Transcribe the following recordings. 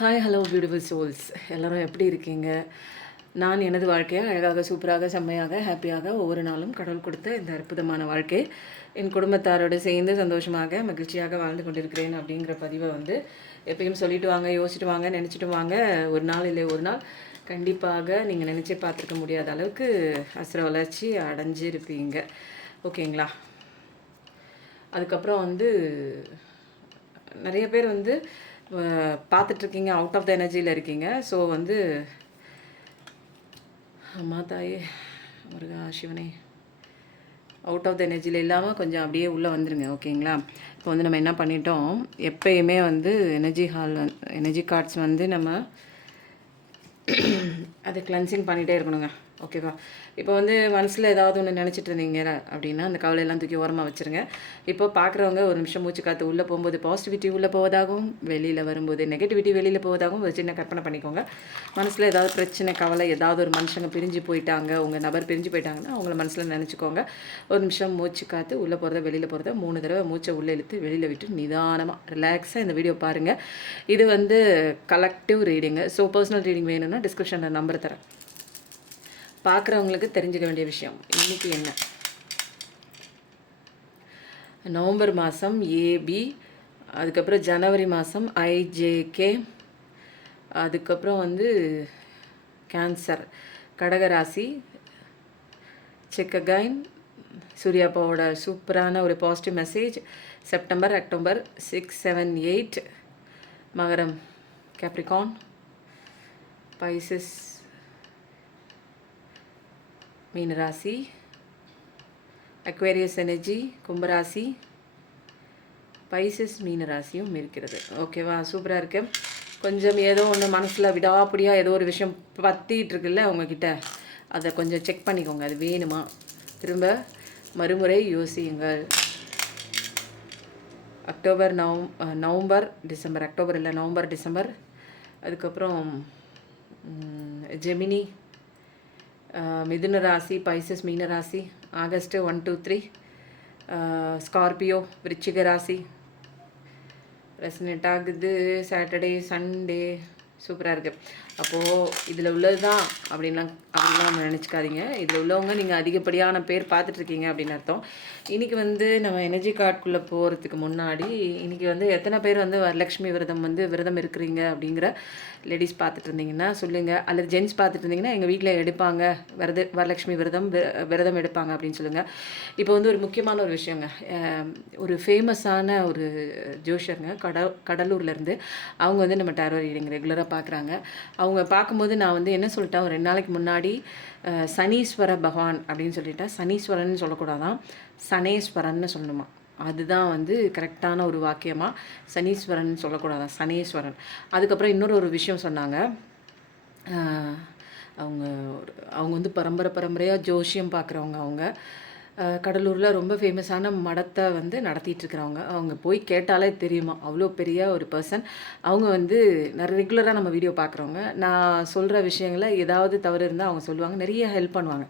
Hi hello beautiful souls எல்லோரும் எப்படி இருக்கீங்க? நான் எனது வாழ்க்கையை அழகாக சூப்பராக செம்மையாக ஹாப்பியாக ஒவ்வொரு நாளும் கடவுள் கொடுத்த இந்த அற்புதமான வாழ்க்கை என் குடும்பத்தாரோடு சேர்ந்து சந்தோஷமாக மகிழ்ச்சியாக வாழ்ந்து கொண்டிருக்கிறேன் அப்படிங்கிற பதிவை எப்பயும் சொல்லிட்டு வாங்க, யோசிச்சுட்டு வாங்க, நினச்சிட்டு வாங்க. ஒரு நாள் இல்லை ஒரு நாள் கண்டிப்பாக நீங்கள் நினச்சே பார்த்துருக்க முடியாத அளவுக்கு அசுர வளர்ச்சி அடைஞ்சிருப்பீங்க. ஓகேங்களா? அதுக்கப்புறம் நிறைய பேர் பார்த்துட்ருக்கீங்க, அவுட் ஆஃப் த எனர்ஜியில் இருக்கீங்க. ஸோ அம்மா தாயே முருகா சிவனே, அவுட் ஆஃப் த எனர்ஜியில் இல்லாமல் கொஞ்சம் அப்படியே உள்ளே வந்துடுங்க. ஓகேங்களா? இப்போ நம்ம என்ன பண்ணிட்டோம், எப்பயுமே எனர்ஜி கார்ட்ஸ் நம்ம அதை கிளென்சிங் பண்ணிகிட்டே இருக்கணுங்க. ஓகேவா? இப்போ மனசில் ஏதாவது ஒன்று நினச்சிட்டு இருந்தீங்க அப்படின்னா அந்த கவலையெல்லாம் தூக்கி ஓரமாக வச்சுருங்க. இப்போ பார்க்குறவங்க ஒரு நிமிஷம் மூச்சு காற்று உள்ளே போகும்போது பாசிட்டிவிட்டி உள்ளே போவதாகவும், வெளியில் வரும்போது நெகட்டிவிட்டி வெளியில் போவதாகவும் ஒரு சின்ன கற்பனை பண்ணிக்கோங்க. மனசில் ஏதாவது பிரச்சனை, கவலை, ஏதாவது ஒரு மனுஷங்க பிரிஞ்சு போயிட்டாங்க, உங்கள் நபர் பிரிஞ்சு போயிட்டாங்கன்னா அவங்கள மனசில் நினச்சிக்கோங்க. ஒரு நிமிஷம் மூச்சு காற்று உள்ளே போகிறத வெளியில் போகிறத 3 தடவை மூச்சை உள்ளே இழுத்து வெளியில் விட்டு நிதானமாக ரிலாக்ஸாக இந்த வீடியோ பாருங்கள். இது collective reading. So personal reading வேணும்னா டிஸ்கிரிப்ஷனில் நம்பர் தரேன். பார்க்குறவங்களுக்கு தெரிஞ்சுக்க வேண்டிய விஷயம் இன்றைக்கி என்ன, நவம்பர் மாதம் ஏபி, அதுக்கப்புறம் ஜனவரி மாதம் ஐஜேகே, அதுக்கப்புறம் கேன்சர், கடகராசி, செக்ககைன், சூர்யாப்பாவோட சூப்பரான ஒரு பாசிட்டிவ் மெசேஜ். செப்டம்பர், அக்டோபர் 6, 7, 8, மகரம், கேப்ரிகான், பைசஸ், மீனராசி, அக்வேரியஸ் எனர்ஜி, கும்பராசி, பைசஸ் மீனராசியும் இருக்கிறது. ஓகேவா? சூப்பராக இருக்கு. கொஞ்சம் ஏதோ ஒன்று மனசில் விடாப்பிடியாக ஏதோ ஒரு விஷயம் பற்றிட்டு இருக்குல்ல உங்ககிட்ட, அதை கொஞ்சம் செக் பண்ணிக்கோங்க. அது வேணுமா? திரும்ப மறுமுறை யோசியுங்கள். நவம்பர் டிசம்பர், அக்டோபர் இல்லை, நவம்பர் டிசம்பர், அதுக்கப்புறம் ஜெமினி, மிதுன ராசி, பைசஸ் மீன ராசி, ஆகஸ்ட் 1, 2, 3, ஸ்கார்பியோ விருச்சிக ராசி ரெசனேட் ஆகுது. சாட்டர்டே, சண்டே சூப்பராக இருக்குது. அப்போது இதில் உள்ளது தான் அப்படின்லாம் நம்ம நினச்சிக்காதீங்க. இதில் உள்ளவங்க நீங்கள் அதிகப்படியான பேர் பார்த்துட்ருக்கீங்க அப்படின்னு அர்த்தம். இன்றைக்கி நம்ம எனர்ஜி கார்டுக்குள்ளே போகிறதுக்கு முன்னாடி இன்றைக்கி எத்தனை பேர் வரலட்சுமி விரதம் இருக்கிறீங்க அப்படிங்கிற லேடிஸ் பார்த்துட்டு இருந்தீங்கன்னா சொல்லுங்கள். அல்லது ஜென்ஸ் பார்த்துட்டு இருந்தீங்கன்னா எங்கள் வீட்டில் எடுப்பாங்க வரலட்சுமி விரதம் எடுப்பாங்க அப்படின்னு சொல்லுங்கள். இப்போ ஒரு முக்கியமான ஒரு விஷயங்க, ஒரு ஃபேமஸான ஒரு ஜோஷருங்க கடலூர்லேருந்து அவங்க நம்ம டேரோ ரீடிங் ரெகுலராக பார்க்குறாங்க. அவங்க பார்க்கும்போது நான் என்ன சொல்லிட்டேன், ஒரு 2 நாளைக்கு முன்னாடி சனீஸ்வர பகவான் அப்படின்னு சொல்லிட்டேன். சனீஸ்வரன் சொல்லக்கூடாதான், சனேஸ்வரன்னு சொல்லணுமா. அதுதான் கரெக்டான ஒரு வாக்கியமாக. சனீஸ்வரன் சொல்லக்கூடாதான், சனேஸ்வரன். அதுக்கப்புறம் இன்னொரு விஷயம் சொன்னாங்க. அவங்க அவங்க பரம்பரையாக ஜோஷியம் பார்க்குறவங்க. அவங்க கடலூரில் ரொம்ப ஃபேமஸான மடத்தை நடத்திட்டுருக்கிறவங்க. அவங்க போய் கேட்டாலே தெரியுமா, அவ்வளோ பெரிய ஒரு பர்சன். அவங்க ரெகுலராக நம்ம வீடியோ பார்க்குறவங்க. நான் சொல்கிற விஷயங்களை ஏதாவது தவறு இருந்தால் அவங்க சொல்லுவாங்க, நிறைய ஹெல்ப் பண்ணுவாங்க.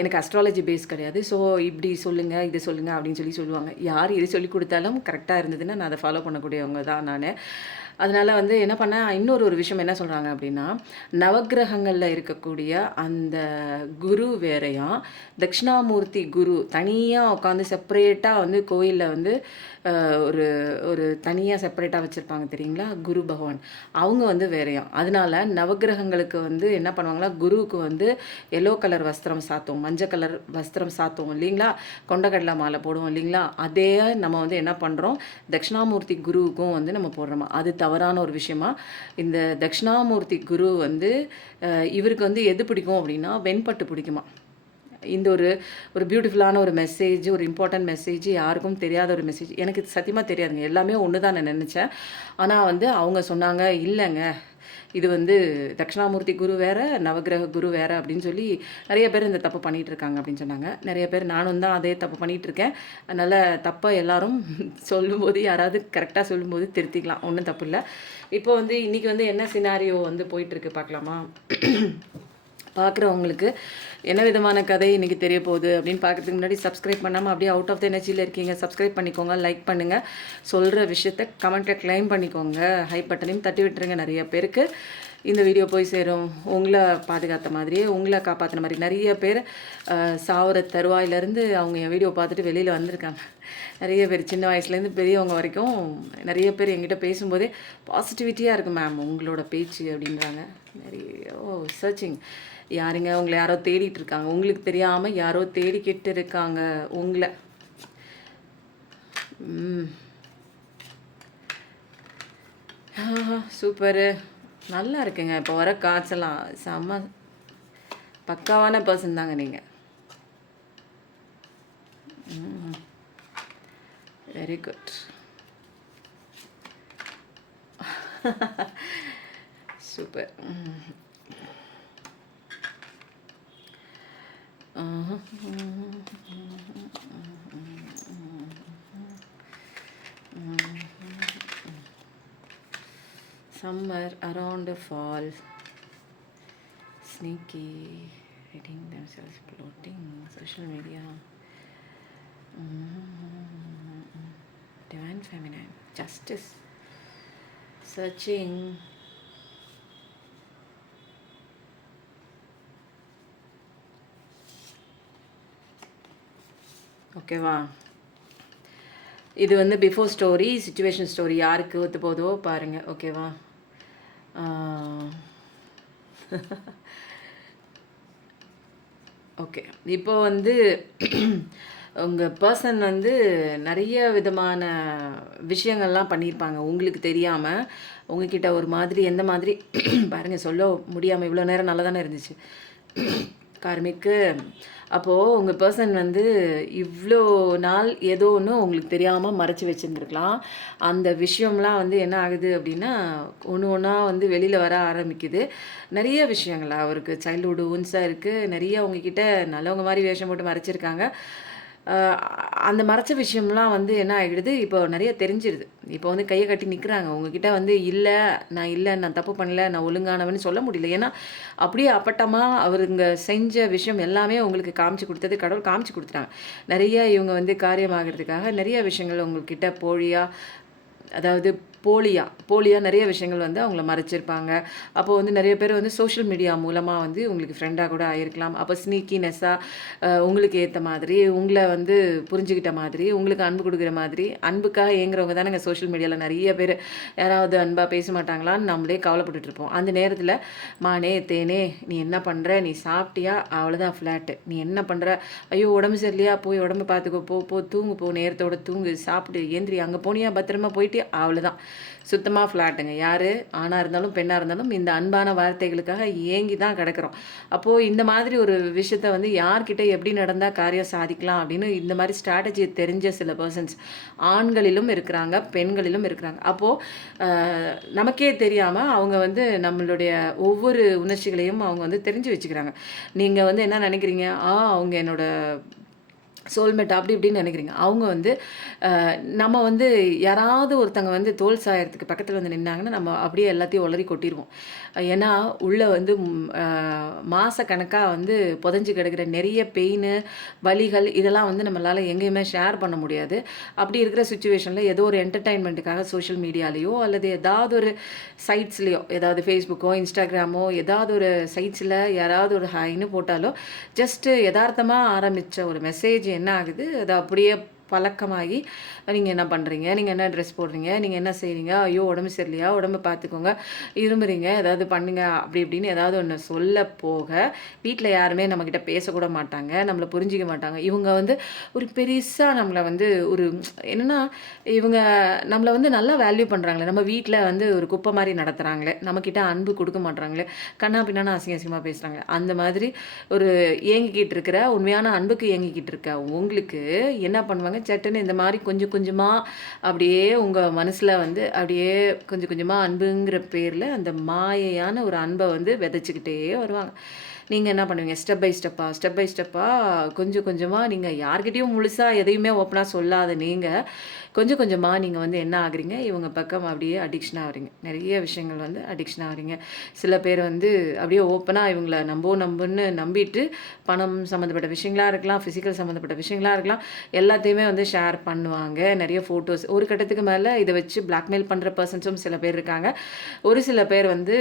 எனக்கு அஸ்ட்ராலஜி பேஸ் கிடையாது. ஸோ இப்படி சொல்லுங்கள், இது சொல்லுங்கள் அப்படின்னு சொல்லுவாங்க. யார் இது சொல்லி கொடுத்தாலும் கரெக்டாக இருந்ததுன்னா நான் அதை ஃபாலோ பண்ணக்கூடியவங்க தான் நான். அதனால் என்ன பண்ணேன், இன்னொரு விஷயம் என்ன சொல்கிறாங்க அப்படின்னா, நவக்கிரகங்களில் இருக்கக்கூடிய அந்த குரு வேறையும், தட்சிணாமூர்த்தி குரு தனியாக உட்காந்து செப்பரேட்டாக கோயிலில் ஒரு ஒரு தனியாக செப்பரேட்டாக வச்சுருப்பாங்க தெரியுங்களா, குரு பகவான். அவங்க வேறையாம். அதனால நவக்கிரகங்களுக்கு என்ன பண்ணுவாங்களா, குருவுக்கு எல்லோ கலர் வஸ்திரம் சாத்துவோம், மஞ்சள் கலர் வஸ்திரம் சாத்துவோம் இல்லைங்களா, கொண்டக்கடலை மாலை போடுவோம் இல்லைங்களா, அதே நம்ம என்ன பண்ணுறோம், தட்சிணாமூர்த்தி குருவுக்கும் நம்ம போடுறோமா. அது தவறான ஒரு விஷயமா. இந்த தட்சிணாமூர்த்தி குரு இவருக்கு எது பிடிக்கும் அப்படின்னா வெண்பட்டு பிடிக்குமா. இந்த ஒரு பியூட்டிஃபுல்லான ஒரு மெசேஜ், ஒரு இம்பார்ட்டன்ட் மெசேஜ், யாருக்கும் தெரியாத ஒரு மெசேஜ். எனக்கு சத்தியமாக தெரியாதுங்க, எல்லாமே ஒன்று தான் நான் நினச்சேன். ஆனால் அவங்க சொன்னாங்க, இல்லைங்க இது தட்சிணாமூர்த்தி குரு வேறு, நவகிரக குரு வேறு அப்படின்னு சொல்லி நிறைய பேர் இந்த தப்பு பண்ணிகிட்டு இருக்காங்க அப்படின்னு சொன்னாங்க. நிறைய பேர், நானும் தான் அதே தப்பு பண்ணிகிட்ருக்கேன். அதனால் தப்பை எல்லாரும் சொல்லும்போது, யாராவது கரெக்டாக சொல்லும்போது திருத்திக்கலாம், ஒன்றும் தப்பு இல்லை. இப்போ இன்றைக்கி என்ன சினாரியோ போயிட்டுருக்கு பார்க்கலாமா. பார்க்குறவங்களுக்கு என்ன விதமான கதை இன்றைக்கி தெரிய போகுது அப்படின்னு பார்க்குறதுக்கு முன்னாடி சப்ஸ்கிரைப் பண்ணாமல் அப்படியே அவுட் ஆஃப் த எனர்ஜியில் இருக்கீங்க. சப்ஸ்கிரைப் பண்ணிக்கோங்க, லைக் பண்ணுங்கள், சொல்கிற விஷயத்த கமெண்ட்டை கிளைம் பண்ணிக்கோங்க, ஹை பட்டனையும் தட்டி விட்டுருங்க. நிறைய பேருக்கு இந்த வீடியோ போய் சேரும். உங்களை பாதுகாத்த மாதிரியே உங்களை காப்பாற்றின மாதிரி நிறைய பேர் சாவர தருவாயிலேருந்து அவங்க என் வீடியோ பார்த்துட்டு வெளியில் வந்திருக்காங்க. நிறைய பேர் சின்ன வயசுலேருந்து பெரியவங்க வரைக்கும் நிறைய பேர் என்கிட்ட பேசும்போதே பாசிட்டிவிட்டியாக இருக்குது மேம் உங்களோட பேச்சு அப்படின்றாங்க. நிறைய சர்ச்சிங் யாருங்க உங்களை யாரோ தேடிட்டு இருக்காங்க, உங்களுக்கு தெரியாமல் யாரோ தேடிக்கிட்டு இருக்காங்க உங்களை. சூப்பரு, நல்லா இருக்குங்க. இப்போ வர காய்ச்சலாம் செம்ம பக்காவான பர்சன் தாங்க நீங்கள். Very good. Super. Summer around the fall, sneaky, hitting themselves, bloating, social media, divine feminine, justice, searching. ஓகேவா, இது வந்து பிஃபோர் ஸ்டோரி, சிச்சுவேஷன் ஸ்டோரி, யாருக்கு ஒத்து போதோ பாருங்கள். ஓகேவா, ஓகே. இப்போ வந்து உங்கள் பர்சன் வந்து நிறைய விதமான விஷயங்கள்லாம் பண்ணியிருப்பாங்க உங்களுக்கு தெரியாமல். உங்ககிட்ட ஒரு மாதிரி எந்த மாதிரி பாருங்கள், சொல்ல முடியாமல் இவ்வளோ நேரம் நல்லா தானே இருந்துச்சு கார்மிக்கு. அப்போது உங்கள் பர்சன் வந்து இவ்வளோ நாள் ஏதோ ஒன்று உங்களுக்கு தெரியாமல் மறைச்சி வச்சுருந்துருக்கலாம். அந்த விஷயம்லாம் வந்து என்ன ஆகுது அப்படின்னா ஒன்று ஒன்றா வந்து வெளியில் வர ஆரம்பிக்குது. நிறைய விஷயங்கள் அவருக்கு சைல்டுஹுட் ஊன்ஸாக இருக்குது. நிறைய உங்ககிட்ட நல்லவங்க மாதிரி வேஷம் போட்டு மறைச்சிருக்காங்க. அந்த மறைச்ச விஷயம்லாம் வந்து என்ன ஆகிடுது, இப்போ நிறைய தெரிஞ்சிடுது. இப்போ வந்து கையை கட்டி நிற்கிறாங்க உங்ககிட்ட வந்து, இல்லை நான் தப்பு பண்ணல, நான் ஒழுங்கானவன்னு சொல்ல முடியல. ஏன்னா அப்படியே அப்பட்டமாக அவருங்க செஞ்ச விஷயம் எல்லாமே உங்களுக்கு காமிச்சு கொடுத்தது கடவுள் காமிச்சு கொடுத்துட்டாங்க. நிறைய இவங்க வந்து காரியமாகிறதுக்காக நிறைய விஷயங்கள் உங்கள்கிட்ட அதாவது போலியாக நிறைய விஷயங்கள் வந்து அவங்கள மறைச்சிருப்பாங்க. அப்போது வந்து நிறைய பேர் வந்து சோஷியல் மீடியா மூலமாக வந்து உங்களுக்கு ஃப்ரெண்டாக கூட ஆகிருக்கலாம். அப்போ ஸ்னீக்கினஸ்ஸாக உங்களுக்கு ஏற்ற மாதிரி, உங்களை வந்து புரிஞ்சுக்கிட்ட மாதிரி, உங்களுக்கு அன்பு கொடுக்குற மாதிரி, அன்புக்காக ஏங்குறவங்க தானேங்க சோஷியல் மீடியாவில் நிறைய பேர். யாராவது அன்பாக பேச மாட்டாங்களான்னு நம்மளே கவலைப்பட்டுருப்போம். அந்த நேரத்தில் மானே தேனே நீ என்ன பண்ணுற, நீ சாப்பிட்டியா, அவ்வளோதான் ஃப்ளாட்டு, நீ என்ன பண்ணுற, ஐயோ உடம்பு சரியில்லையா, போய் உடம்பு பார்த்துக்கோ, போ தூங்கு, நேரத்தோட தூங்கு, சாப்பிட்டு ஏந்திரி, அங்கே போனியா பத்திரமா போயிட்டு, அவ்வளோதான் சுத்தமாக ஃப்ளாட்டுங்க. யார் ஆணாக இருந்தாலும் பெண்ணாக இருந்தாலும் இந்த அன்பான வார்த்தைகளுக்காக ஏங்கி தான் கிடக்கிறோம். அப்போது இந்த மாதிரி ஒரு விஷயத்த வந்து யார்கிட்ட எப்படி நடந்தால் காரியம் சாதிக்கலாம் அப்படின்னு இந்த மாதிரி ஸ்ட்ராட்டஜியை தெரிஞ்ச சில பர்சன்ஸ் ஆண்களிலும் இருக்கிறாங்க, பெண்களிலும் இருக்கிறாங்க. அப்போது நமக்கே தெரியாமல் அவங்க வந்து நம்மளுடைய ஒவ்வொரு உணர்ச்சிகளையும் அவங்க வந்து தெரிஞ்சு வச்சுக்கிறாங்க. நீங்கள் வந்து என்ன நினைக்கிறீங்க, அவங்க என்னோட சோல்மேட் அப்படி இப்படின்னு நினைக்கிறீங்க. அவங்க வந்து நம்ம வந்து யாராவது ஒருத்தங்க வந்து தோல் சாயறதுக்கு பக்கத்தில் வந்து நின்னாங்கன்னா நம்ம அப்படியே எல்லாத்தையும் உளறி கொட்டிடுவோம். ஏன்னா உள்ளே வந்து மாதக்கணக்காக வந்து புதஞ்சு கிடக்கிற நிறைய பெயின், வலிகள் இதெல்லாம் வந்து நம்மளால் எங்கேயுமே ஷேர் பண்ண முடியாது. அப்படி இருக்கிற சுச்சுவேஷனில் ஏதோ ஒரு என்டர்டைன்மெண்ட்டுக்காக சோஷியல் மீடியாலேயோ அல்லது ஏதாவது ஒரு சைட்ஸ்லேயோ, ஏதாவது ஃபேஸ்புக்கோ இன்ஸ்டாகிராமோ ஏதாவது ஒரு சைட்ஸில் யாராவது ஒரு ஹைன்னு போட்டாலோ ஜஸ்ட்டு யதார்த்தமாக ஆரம்பித்த ஒரு மெசேஜ் என்ன ஆகுது, அது அப்படியே பழக்கமாகி நீங்கள் என்ன பண்ணுறீங்க, நீங்கள் என்ன ட்ரெஸ் போடுறீங்க, நீங்கள் என்ன செய்கிறீங்க, ஐயோ உடம்பு சரியில்லையா, உடம்பு பார்த்துக்கோங்க, இருமுறீங்க, ஏதாவது பண்ணுங்க அப்படி இப்படின்னு ஏதாவது ஒன்று சொல்ல போக வீட்டில் யாருமே நம்மக்கிட்ட பேசக்கூட மாட்டாங்க, நம்மளை புரிஞ்சிக்க மாட்டாங்க. இவங்க வந்து ஒரு பெருசாக நம்மளை வந்து ஒரு என்னென்னா இவங்க நம்மளை வந்து நல்லா வேல்யூ பண்ணுறாங்களே, நம்ம வீட்டில் வந்து ஒரு குப்பை மாதிரி நடத்துகிறாங்களே, நம்மக்கிட்ட அன்பு கொடுக்க மாட்டுறாங்களே, கண்ணா பின்னான்னு அசிங்கமாக பேசுகிறாங்களே, அந்த மாதிரி ஒரு ஏங்கிக்கிட்டு இருக்கிற உண்மையான அன்புக்கு ஏங்கிக்கிட்டு இருக்க உங்களுக்கு என்ன பண்ணுவாங்க, சட்டுன்னு இந்த மாதிரி கொஞ்சம் கொஞ்சமாக அப்படியே உங்கள் மனசில் வந்து அப்படியே கொஞ்சம் கொஞ்சமாக அன்புங்கிற பேரில் அந்த மாயையான ஒரு அன்பை வந்து விதைச்சிக்கிட்டே வருவாங்க. நீங்க என்ன பண்ணுவீங்க? ஸ்டெப் பை ஸ்டெப்பா கொஞ்சம் கொஞ்சமா நீங்க யார்கிட்டயும் முழுசா எதையுமே ஓப்பனா சொல்லாத நீங்க, கொஞ்சம் கொஞ்சமா நீங்க வந்து என்ன ஆகுறீங்க, இவங்க பக்கம் அப்படியே அடிக்ஷன் ஆகுறீங்க. நெறைய விஷயங்கள் வந்து அடிக்ஷன் ஆகுறீங்க. சில பேர் வந்து அப்படியே ஓப்பனா இவங்கள நம்புன்னு நம்பிட்டு, பணம் சம்மந்தப்பட்ட விஷயங்களா இருக்கலாம், ஃபிசிக்கல் சம்மந்தப்பட்ட விஷயங்களா இருக்கலாம், எல்லாத்தையுமே வந்து ஷேர் பண்ணுவாங்க. நெறைய ஃபோட்டோஸ் ஒரு கட்டத்துக்கு மேல இத வச்சு பிளாக்மெயில் பண்ற பெர்சன்ஸும் சில பேர் இருக்காங்க. ஒரு சில பேர் வந்து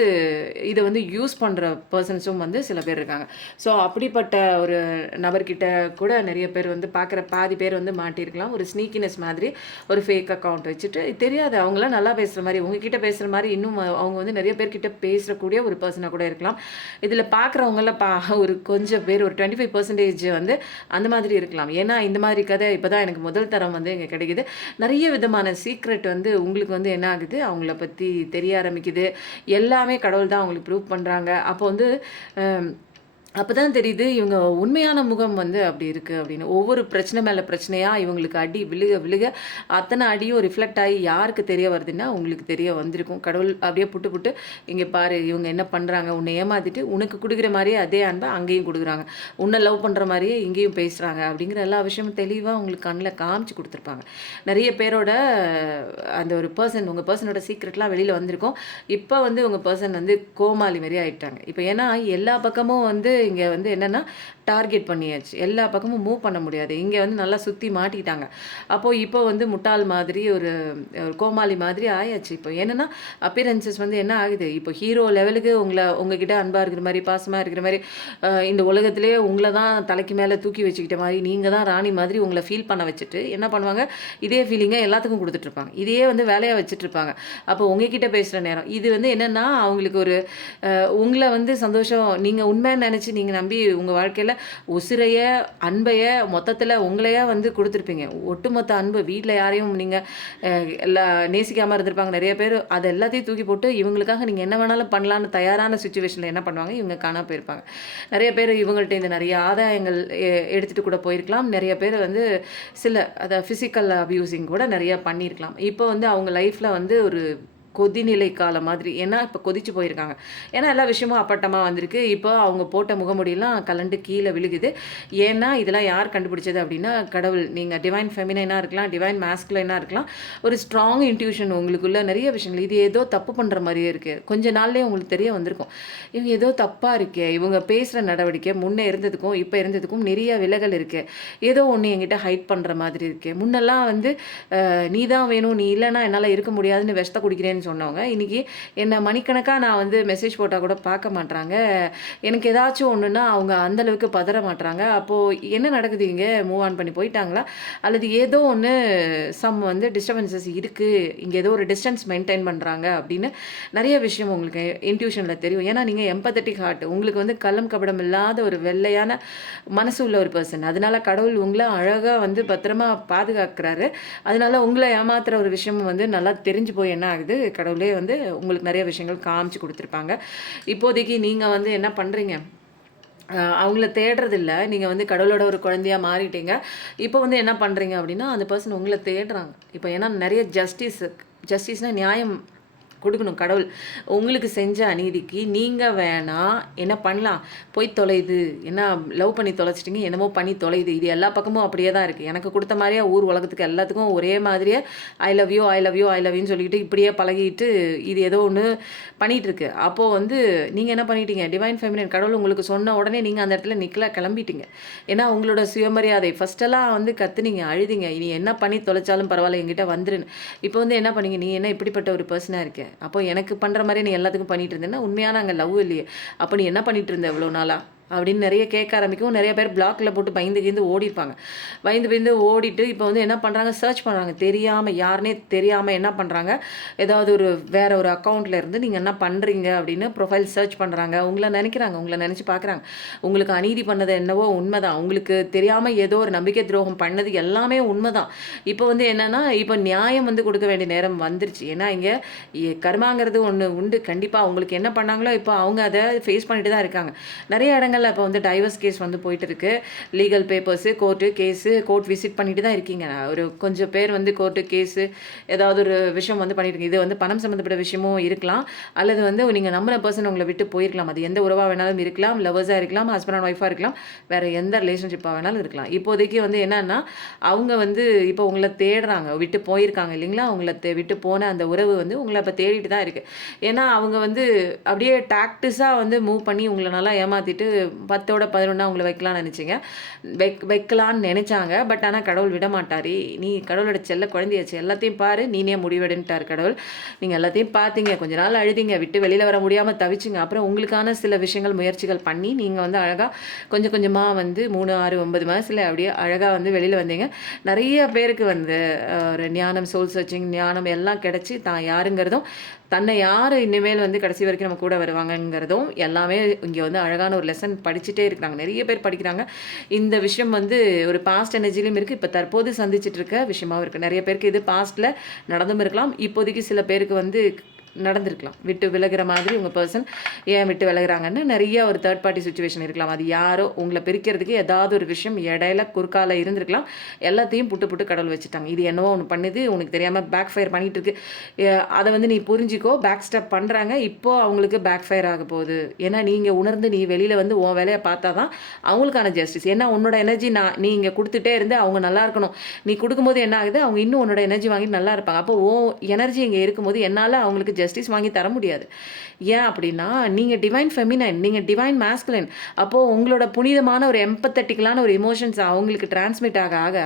இத வந்து யூஸ் பண்ற பெர்சன்ஸும் வந்து சில பேர் இருக்காங்க. ஸோ அப்படிப்பட்ட ஒரு நபர்கிட்ட கூட நெறைய பேர் வந்து பார்க்குற பாதி பேர் வந்து மாட்டியிருக்கலாம். ஒரு ஸ்னீக்கினஸ் மாதிரி ஒரு ஃபேக் அக்கவுண்ட் வச்சுட்டு தெரியாது அவங்களாம் நல்லா பேசுகிற மாதிரி உங்ககிட்ட பேசுகிற மாதிரி இன்னும் அவங்க வந்து நிறைய பேர்கிட்ட பேசக்கூடிய ஒரு பர்சனாக கூட இருக்கலாம். இதில் பார்க்குறவங்கள ஒரு கொஞ்சம் பேர் ஒரு 25% வந்து அந்த மாதிரி இருக்கலாம். ஏன்னா இந்த மாதிரி கதை இப்போ தான் எனக்கு முதல் தரம் வந்து இங்கே கிடைக்குது. நிறைய விதமான சீக்ரெட் வந்து உங்களுக்கு வந்து என்ன ஆகுது, அவங்கள பற்றி தெரிய ஆரம்பிக்குது. எல்லாமே கடவுள் தான் அவங்களுக்கு ப்ரூவ் பண்ணுறாங்க. அப்போ வந்து அப்பதான் தெரியுது, இவங்க உண்மையான முகம் வந்து அப்படி இருக்கு அப்படின்னு. ஒவ்வொரு பிரச்சனை மேல பிரச்சனையா இவங்களுக்கு அடி விழுக விழுக அத்தனை அடியும் ரிஃப்ளெக்ட் ஆகி யாருக்கு தெரிய வருதுன்னா, உங்களுக்கு தெரிய வந்திருக்கும். கடவுள் அப்படியே புட்டு புட்டு, "இங்க பாரு இவங்க என்ன பண்றாங்க, உன்னை ஏமாத்திட்டு உனக்கு குடுக்குற மாரியே அதே அன்பை அங்கேயும் குடுக்குறாங்க. உன்னை லவ் பண்ற மாரியே இங்கேயும் பேசுறாங்க." அப்படிங்கிற எல்லா விஷயமும் தெளிவா உங்களுக்கு கண்ல காமிச்சு குடுத்துருப்பாங்க. நெறைய பேரோட அந்த ஒரு உங்க பெர்சனோட சீக்ரெட்லாம் வெளியில வந்திருக்கும். இப்ப வந்து உங்க பெர்சன் வந்து கோமாளி மாரி ஆயிட்டாங்க. இப்ப ஏன்னா எல்லா பக்கமும் வந்து இங்க வந்து என்னன்னா, டார்கெட் பண்ணியாச்சு. எல்லா பக்கமும் மூவ் பண்ண முடியாது. இங்க வந்து நல்லா சுத்தி மாட்டிக்கிட்டாங்க. அப்போ இப்போ வந்து முட்டாள் மாதிரி ஒரு ஒரு கோமாளி மாதிரி ஆயாச்சு. இப்போ என்னன்னா, அப்பியரன்ஸஸ் வந்து என்ன ஆகுது, இப்போ ஹீரோ லெவலுக்கு உங்ககிட்ட அன்பா இருக்கிற மாரி, பாசமா இருக்கிற மாரி, இந்த உலகத்திலேயே உங்கள தான் தலைக்கு மேல தூக்கி வச்சுக்கிட்ட மாரி, நீங்க தான் ராணி மாதிரி உங்கள ஃபீல் பண்ண வச்சுட்டு, என்ன பண்ணுவாங்க, இதே ஃபீலிங்க எல்லாத்துக்கும் குடுத்துட்டுருப்பாங்க. இதையே வந்து வேலையா வச்சுட்டுருப்பாங்க. அப்போ உங்ககிட்ட பேசுற நேரம். இது வந்து என்னன்னா, அவங்களுக்கு ஒரு உங்கள வந்து சந்தோஷம் நீங்க உண்மைன்னு நெனச்சு நீங்க நம்பி உங்க வாழ்க்கையில உசிரைய, அன்பைய மொத்தத்துல உங்களையே வந்து குடுத்துருப்பீங்க. ஒட்டுமொத்த அன்பு வீட்ல யாரையும் நீங்க எல்லா நேசிக்காம இருந்திருப்பாங்க நெறைய பேரு. அது எல்லாத்தையும் தூக்கி போட்டு இவங்களுக்காக நீங்க என்ன வேணாலும் பண்ணலான்னு தயாரான சிச்சுவேஷன்ல என்ன பண்ணுவாங்க, இவங்க காணாம போயிருப்பாங்க. நெறைய பேரு இவங்கள்ட்ட இருந்து நெறைய ஆதாயங்கள் எடுத்துட்டு கூட போயிருக்கலாம். நெறைய பேரு வந்து சில ஃபிசிக்கல் அப்யூசிங் கூட நெறைய பண்ணியிருக்கலாம். இப்போ வந்து அவங்க லைஃப்ல வந்து ஒரு கொதிநிலை காலம் மாதிரி. ஏன்னா, இப்ப கொதிச்சு போயிருக்காங்க. ஏன்னா, எல்லா விஷயமும் அப்பட்டமா வந்திருக்கு. இப்போ அவங்க போட்ட முகமூடிலாம் கழண்டு கீழ விழுகுது. ஏன்னா, இதெல்லாம் யார் கண்டுபிடிச்சது அப்டின்னா, கடவுள். நீங்க டிவைன் ஃபெமினைனா இருக்கலாம், டிவைன் மாஸ்குலைனா இருக்கலாம். ஒரு ஸ்ட்ராங் இன்ட்யூஷன் உங்களுக்குள்ள நெறைய விஷயங்கள். இது ஏதோ தப்பு பண்ற மாரியே இருக்கு. கொஞ்ச நாள்லயே உங்களுக்கு தெரிய வந்திருக்கும். இவங்க ஏதோ தப்பா இருக்கே. இவங்க பேசுற நடவடிக்கை முன்ன இருந்ததுக்கும், இப்ப இருந்ததுக்கும் நெறைய விலகல் இருக்கு. ஏதோ ஒண்ணு என்கிட்ட ஹைட் பண்ற மாதிரி இருக்கு. முன்னெல்லாம் வந்து நீ தான் வேணும், நீ இல்லன்னா என்னால இருக்க முடியாதுன்னு விஷத்த குடிக்கிறேன்னு சொன்னவங்க, இன்னைக்கு என்ன மணிக்கணக்கா நான் வந்து மெசேஜ் போட்டா கூட பார்க்க மாட்றாங்க. எனக்கு ஏதாச்சும் ஒண்ணுன்னா அவங்க அந்த அளவுக்கு பதற மாட்றாங்க. அப்போ என்ன நடக்குது இங்க? மூவ் ஆன் பண்ணி போயிட்டாங்களா? அல்லது ஏதோ ஒண்ணு வந்து டிஸ்டர்பன்ஸஸ் இருக்கு. இங்க ஏதோ ஒரு டிஸ்டன்ஸ் மெயின்டெயின் பண்றாங்க அப்படின்னு நெறைய விஷயம் உங்களுக்கு இன்ட்யூஷன்ல தெரியும். ஏன்னா நீங்க எம்பத்தட்டிக் ஹார்ட். உங்களுக்கு வந்து கள்ளம் கபடம் இல்லாத ஒரு வெள்ளையான மனசு உள்ள ஒரு பெர்சன். அதனால கடவுள் உங்கள அழகா வந்து பத்திரமா பாதுகாக்கிறாரு. அதனால உங்கள ஏமாத்துற ஒரு விஷயம் வந்து நல்லா தெரிஞ்சு போய் என்ன ஆகுது, கடவுளே வந்து உங்களுக்கு நிறைய விஷயங்கள் காமிச்சு குடுத்துருப்பாங்க. இப்போதைக்கு நீங்க வந்து என்ன பண்றீங்க? அவங்கள தேடுறதில்ல. நீங்க வந்து கடவுளோட ஒரு குழந்தையா மாறிட்டீங்க. இப்போ வந்து என்ன பண்றீங்க அப்டின்னா, அந்த பெர்சன் உங்கள தேடுறாங்க. இப்போ ஏன்னா நெறைய ஜஸ்டிஸ்னா நியாயம் குடுக்கணும் கடவுள். உங்களுக்கு செஞ்ச அநீதிக்கு நீங்க வேணா என்ன பண்ணலாம்? போய் தொலையுது. ஏன்னா லவ் பண்ணி தொலைச்சிட்டீங்க. என்னமோ பண்ணி தொலையுது. இது எல்லா பக்கமும் அப்படியே தான் இருக்கு. எனக்கு குடுத்த மாரியே ஊர் உலகத்துக்கு எல்லாத்துக்கும் ஒரே மாதிரியே I love you, I love you, I love யூன்னு சொல்லிக்கிட்டு இப்படியே பழகிட்டு இது ஏதோ ஒண்ணு பண்ணிட்டுருக்கு. அப்போ வந்து நீங்க என்ன பண்ணிட்டீங்க? டிவைன் ஃபெமினின் கடவுள் உங்களுக்கு சொன்ன உடனே நீங்க அந்த இடத்துல நிக்கல கிளம்பிட்டீங்க. ஏன்னா உங்களோட சுயமரியாதை ஃபர்ஸ்ட்டெல்லாம் வந்து கத்துனீங்க, அழுதீங்க. இனி என்ன பண்ணி தொலைச்சாலும் பரவால்ல என்கிட்ட வந்துருன்னு. இப்போ வந்து என்ன பண்ணீங்க? நீ என்ன இப்படிப்பட்ட ஒரு பெர்சனா இருக்க? அப்போ எனக்கு பண்ற மாரி நீ எல்லாத்துக்கும் பண்ணிட்டு இருந்தேன்னா, உண்மையான அங்க லவ் இல்லையே. அப்ப நீ என்ன பண்ணிட்டு இருந்த இவ்வளோ நாளா? அப்படின்னு நெறைய கேட்க ஆரம்பிக்கவும், நெறைய பேர் பிளாக்ல போட்டு பயந்து கீந்து ஓடிருப்பாங்க. பயந்து பயந்து ஓடிட்டு இப்போ வந்து என்ன பண்றாங்க, சர்ச் பண்றாங்க. தெரியாம யாருன்னே தெரியாம என்ன பண்றாங்க, ஏதாவது ஒரு வேற ஒரு அக்கவுண்ட்ல இருந்து நீங்க என்ன பண்றீங்க அப்படின்னு ப்ரொஃபைல் சர்ச் பண்றாங்க. உங்கள நெனைக்கிறாங்க. உங்கள நெனச்சு பார்க்குறாங்க. உங்களுக்கு அநீதி பண்ணது என்னவோ உண்மதான். உங்களுக்கு தெரியாம ஏதோ ஒரு நம்பிக்கை துரோகம் பண்ணது எல்லாமே உண்மதான். இப்போ வந்து என்னன்னா, இப்போ நியாயம் வந்து கொடுக்க வேண்டிய நேரம் வந்துருச்சு. ஏன்னா இங்க கர்மாங்கிறது ஒண்ணு உண்டு. கண்டிப்பா உங்களுக்கு என்ன பண்ணாங்களோ, இப்போ அவங்க அத ஃபேஸ் பண்ணிட்டு தான் இருக்காங்க. நெறைய இடங்கள்ல மேலே இப்போ வந்து டைவர்ஸ் கேஸ் வந்து போயிட்டு இருக்கு. Legal papers, court, case, court visit பண்ணிட்டு தான் இருக்கீங்க. ஒரு கொஞ்சம் பேர் வந்து கோர்ட்டு, கேஸு ஏதாவது ஒரு விஷயம் வந்து பண்ணிட்டு இது வந்து பணம் சம்மந்தப்பட்ட விஷயமும் இருக்கலாம். அல்லது வந்து நீங்க நம்பின பர்சன் உங்கள விட்டு போயிருக்கலாம். அது எந்த உறவா வேணாலும் இருக்கலாம். லவ்வர்ஸா இருக்கலாம், ஹஸ்பண்ட் அண்ட் ஒய்ஃபா இருக்கலாம். வேற எந்த ரிலேஷன்ஷிப்பா வேணாலும் இருக்கலாம். இப்போதைக்கு வந்து என்னன்னா, அவங்க வந்து இப்போ உங்கள தேடுறாங்க. விட்டு போயிருக்காங்க இல்லைங்களா? உங்கள விட்டு போன அந்த உறவு வந்து உங்கள இப்ப தேடிட்டு தான் இருக்கு. ஏன்னா, அவங்க வந்து அப்படியே டாக்டிஸா வந்து மூவ் பண்ணி உங்கள நல்லா ஏமாத்திட்டு 10ஓட 11 உங்கள வைக்கலாம்னு நெனச்சீங்க. வைக்கலான்னு நெனச்சாங்க. பட் ஆனா கடவுள் விடமாட்டாரு. நீ கடவுளோட செல்ல குழந்தையாச்சு. எல்லாத்தையும் பாரு, நீனே முடிவெடுன்ட்டாரு கடவுள். நீங்க எல்லாத்தையும் பார்த்தீங்க. கொஞ்ச நாள் அழுதீங்க. விட்டு வெளில வர முடியாம தவிச்சீங்க. அப்புறம் உங்களுக்கான சில விஷயங்கள், முயற்சிகள் பண்ணி, நீங்க வந்து அழகா கொஞ்சம் கொஞ்சமா வந்து 3, 6, 9 மாசத்துல அப்படியே அழகா வந்து வெளில வந்தீங்க. நெறைய பேருக்கு வந்து ஒரு ஞானம், சோல் சர்ச்சிங் ஞானம் எல்லாம் கிடைச்சு, தான் யாருங்கிறதும், தன்னை யார் இனிமேல் வந்து கடைசி வரைக்கும் நம்ம கூட வருவாங்கங்கிறதும் எல்லாமே இங்கே வந்து அழகான ஒரு லெசன் படிச்சுட்டே இருக்கிறாங்க. நிறைய பேர் படிக்கிறாங்க. இந்த விஷயம் வந்து ஒரு பாஸ்ட் எனர்ஜிலையும் இருக்குது. இப்போ தற்போது சந்திச்சுட்டு இருக்க விஷயமாவும் இருக்குது. நிறைய பேருக்கு இது பாஸ்ட்டில் நடந்தும் இருக்கலாம். இப்போதைக்கு சில பேருக்கு வந்து நடந்திருக்கலாம். விட்டு விலகுற மாதிரி உங்கள் பர்சன் ஏன் விட்டு விலகுறாங்கன்னு நிறைய ஒரு தேர்ட் பார்ட்டி சுச்சுவேஷன் இருக்கலாம். அது யாரோ உங்களை பிரிக்கிறதுக்கு ஏதாவது ஒரு விஷயம் இடையில குறுக்கால இருந்திருக்கலாம். எல்லாத்தையும் புட்டு புட்டு கடவுள் வச்சுட்டாங்க. இது என்னவோ ஒன்று பண்ணுது, உனக்கு தெரியாமல் பேக் ஃபயர் பண்ணிகிட்டு இருக்கு. அதை வந்து நீ புரிஞ்சிக்கோ. பேக் ஸ்டெப் பண்ணுறாங்க. இப்போது அவங்களுக்கு பேக் ஃபயர் ஆக போகுது. ஏன்னா நீங்கள் உணர்ந்து நீ வெளியில் வந்து உன் வேலையை பார்த்தா தான் அவங்களுக்கான ஜஸ்டிஸ். ஏன்னா உன்னோட எனர்ஜி நீ இங்கே கொடுத்துட்டே இருந்து அவங்க நல்லா இருக்கணும். நீ கொடுக்கும்போது என்ன ஆகுது, அவங்க இன்னும் உன்னோட எனர்ஜி வாங்கிட்டு நல்லா இருப்பாங்க. அப்போ எனர்ஜி இங்கே இருக்கும்போது என்னால் அவங்களுக்கு ஜஸ்டிஸ் வாங்கி தர முடியாது. ஏன் அப்படின்னா, நீங்கள் டிவைன் ஃபெமினைன், நீங்கள் டிவைன் மேஸ்குலின். அப்போது உங்களோட புனிதமான ஒரு எம்பத்தட்டிக்கலான ஒரு எமோஷன்ஸ் அவங்களுக்கு டிரான்ஸ்மிட் ஆக ஆக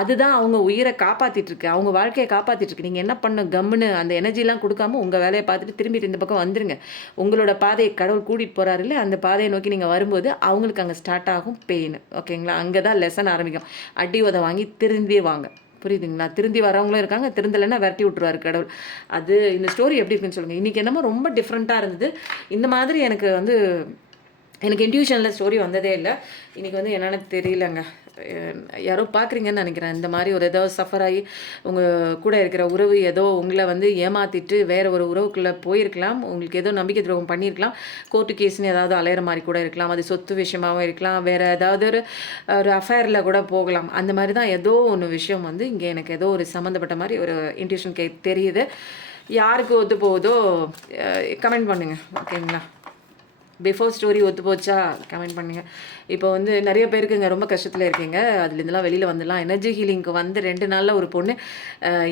அதுதான் அவங்க உயிரை காப்பாற்றிட்டு இருக்கு, அவங்க வாழ்க்கையை காப்பாற்றிட்டு இருக்கு. நீங்கள் என்ன பண்ணணும், கம்முன்னு அந்த எனர்ஜிலாம் கொடுக்காம உங்கள் வேலையை பார்த்துட்டு திரும்பிட்டு இந்த பக்கம் வந்துருங்க. உங்களோட பாதையை கடவுள் கூட்டிகிட்டு போகிறாரு இல்லை, அந்த பாதையை நோக்கி நீங்கள் வரும்போது அவங்களுக்கு அங்கே ஸ்டார்ட் ஆகும் பெயின். ஓகேங்களா? அங்கே தான் லெசன் ஆரம்பிக்கும். அடி உதை வாங்கி திருந்திவாங்க. புரியுதுங்களா? திருந்தி வரவங்களும் இருக்காங்க. திருந்தலைன்னா விரட்டி விட்டுருவாரு கடவுள். அது இந்த ஸ்டோரி எப்படி இருக்குன்னு சொல்லுங்கள். இன்றைக்கி என்னமோ ரொம்ப டிஃப்ரெண்ட்டாக இருந்தது. இந்த மாதிரி எனக்கு இன்ட்யூஷனில் ஸ்டோரி வந்ததே இல்லை. இன்றைக்கி வந்து என்னென்னு தெரியலங்க. யாரோ பார்க்குறீங்கன்னு நினைக்கிறேன். இந்த மாதிரி ஒரு ஏதோ சஃபர் ஆகி உங்கள் கூட இருக்கிற உறவு ஏதோ உங்களை வந்து ஏமாற்றிட்டு வேறு ஒரு உறவுக்குள்ளே போயிருக்கலாம். உங்களுக்கு ஏதோ நம்பிக்கை துரோகம் பண்ணியிருக்கலாம். கோர்ட்டு கேஸ்ன்னு ஏதாவது அலையிற மாதிரி கூட இருக்கலாம். அது சொத்து விஷயமாகவும் இருக்கலாம். வேறு ஏதாவது ஒரு அஃபேரில் கூட போகலாம். அந்த மாதிரி தான் ஏதோ ஒன்று விஷயம் வந்து இங்கே எனக்கு ஏதோ ஒரு சம்மந்தப்பட்ட மாதிரி ஒரு இன்ட்யூஷன் தெரியுது. யாருக்கு ஒத்து போகுதோ கமெண்ட் பண்ணுங்கள். ஓகேங்களா? பிஃபோர் ஸ்டோரி ஒத்து போச்சா கமெண்ட் பண்ணுங்கள். இப்போ வந்து நிறைய பேருக்குங்க ரொம்ப கஷ்டத்தில் இருக்கீங்க. அதுலேருந்துலாம் வெளியில் வந்துடலாம். எனர்ஜி ஹீலிங்க்கு வந்து 2 நாளில் ஒரு பொண்ணு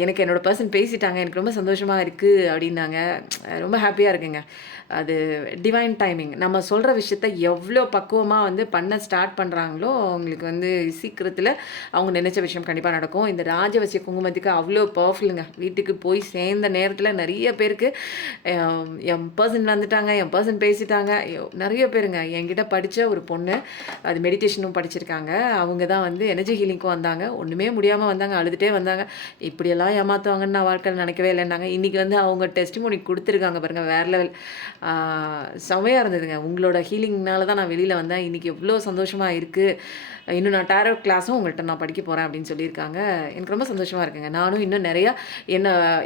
எனக்கு என்னோடய பர்சன் பேசிட்டாங்க, எனக்கு ரொம்ப சந்தோஷமாக இருக்குது அப்படின்னாங்க. ரொம்ப ஹாப்பியாக இருக்குங்க. அது டிவைன் டைமிங். நம்ம சொல்கிற விஷயத்த எவ்வளோ பக்குவமாக வந்து பண்ண ஸ்டார்ட் பண்ணுறாங்களோ அவங்களுக்கு வந்து சீக்கிரத்தில் அவங்க நினச்ச விஷயம் கண்டிப்பாக நடக்கும். இந்த ராஜவசிய குங்குமத்துக்கு அவ்வளோ பவர்ஃபுல்லுங்க. வீட்டுக்கு போய் சேர்ந்த நேரத்தில் நிறைய பேருக்கு என் பர்சன் வந்துட்டாங்க, என் பர்சன் பேசிட்டாங்க. நிறைய பேருங்க என்கிட்ட படித்த ஒரு பொண்ணு, அது மெடிடேஷனும் படிச்சிருக்காங்க. அவங்க தான் வந்து எனர்ஜி ஹீலிங்க்கும் வந்தாங்க. ஒன்றுமே முடியாமல் வந்தாங்க, அழுதுகிட்டே வந்தாங்க. இப்படியெல்லாம் ஏமாற்றுவாங்கன்னு நான் வாழ்க்கையில் நினைக்கவே இல்லைன்னாங்க. இன்றைக்கி வந்து அவங்க டெஸ்டிமோனி கொடுத்துருக்காங்க பாருங்கள், வேறு லெவல். செமையாக இருந்ததுங்க. உங்களோட ஹீலிங்னால தான் நான் வெளியில் வந்தேன். இன்றைக்கி எவ்வளோ சந்தோஷமாக இருக்குது. இன்னும் நான் டேரோ கிளாஸும் உங்கள்கிட்ட நான் படிக்க போகிறேன் அப்படின்னு சொல்லியிருக்காங்க. எனக்கு ரொம்ப சந்தோஷமாக இருக்குங்க. நானும் இன்னும் நிறையா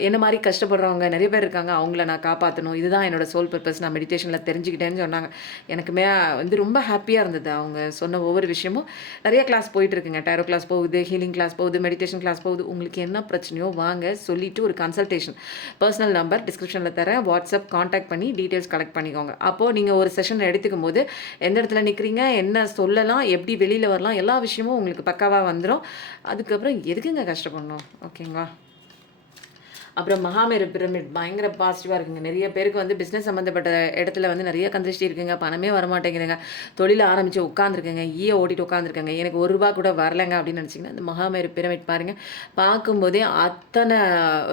என்ன மாதிரி கஷ்டப்படுறவங்க நிறைய பேர் இருக்காங்க. அவங்கள நான் காப்பாற்றணும். இதுதான் என்னோட சோல் பர்பஸ். நான் மெடிடேஷனில் தெரிஞ்சுக்கிட்டேன்னு சொன்னாங்க. எனக்குமே வந்து ரொம்ப ஹாப்பியாக இருந்தது. அவங்க சொன்ன ஒவ்வொரு விஷயமும். நிறைய கிளாஸ் போயிட்டுருக்குங்க. டேரோ கிளாஸ் போகுது, ஹீலிங் கிளாஸ் போகுது, மெடிடேஷன் கிளாஸ் போகுது. உங்களுக்கு என்ன பிரச்சனையோ வாங்க, சொல்லிவிட்டு ஒரு கன்சல்டேஷன் பர்சனல் நம்பர் டிஸ்கிரிப்ஷனில் தரேன். வாட்ஸ்அப் காண்டாக்ட் பண்ணி டீட்டெயில்ஸ் கலெக்ட் பண்ணிக்கோங்க. அப்போது நீங்கள் ஒரு செஷன் எடுத்துக்கும் போது எந்த இடத்துல நிற்கிறீங்க, என்ன சொல்லலாம், எப்படி வெளியில் வரலாம், எல்லா விஷயமும் உங்களுக்கு பக்காவாக வந்துடும். அதுக்கப்புறம் எதுக்குங்க கஷ்டப்படணும்? ஓகேங்களா? அப்புறம் மகாமேரு பிரமிட் பயங்கர பாசிட்டிவாக இருக்குங்க. நிறைய பேருக்கு வந்து பிஸ்னஸ் சம்மந்தப்பட்ட இடத்துல வந்து நிறைய கந்திருஷ்டி இருக்குங்க. பணமே வரமாட்டேங்குதுங்க. தொழில் ஆரம்பித்து உட்காந்துருக்கேங்க, ஓட்டிட்டு உட்காந்துருக்கேங்க, எனக்கு ₹1 கூட வரலைங்க அப்படின்னு நினச்சிங்கன்னா இந்த மகாமேரு பிரமிட் பாருங்கள். பார்க்கும்போதே அத்தனை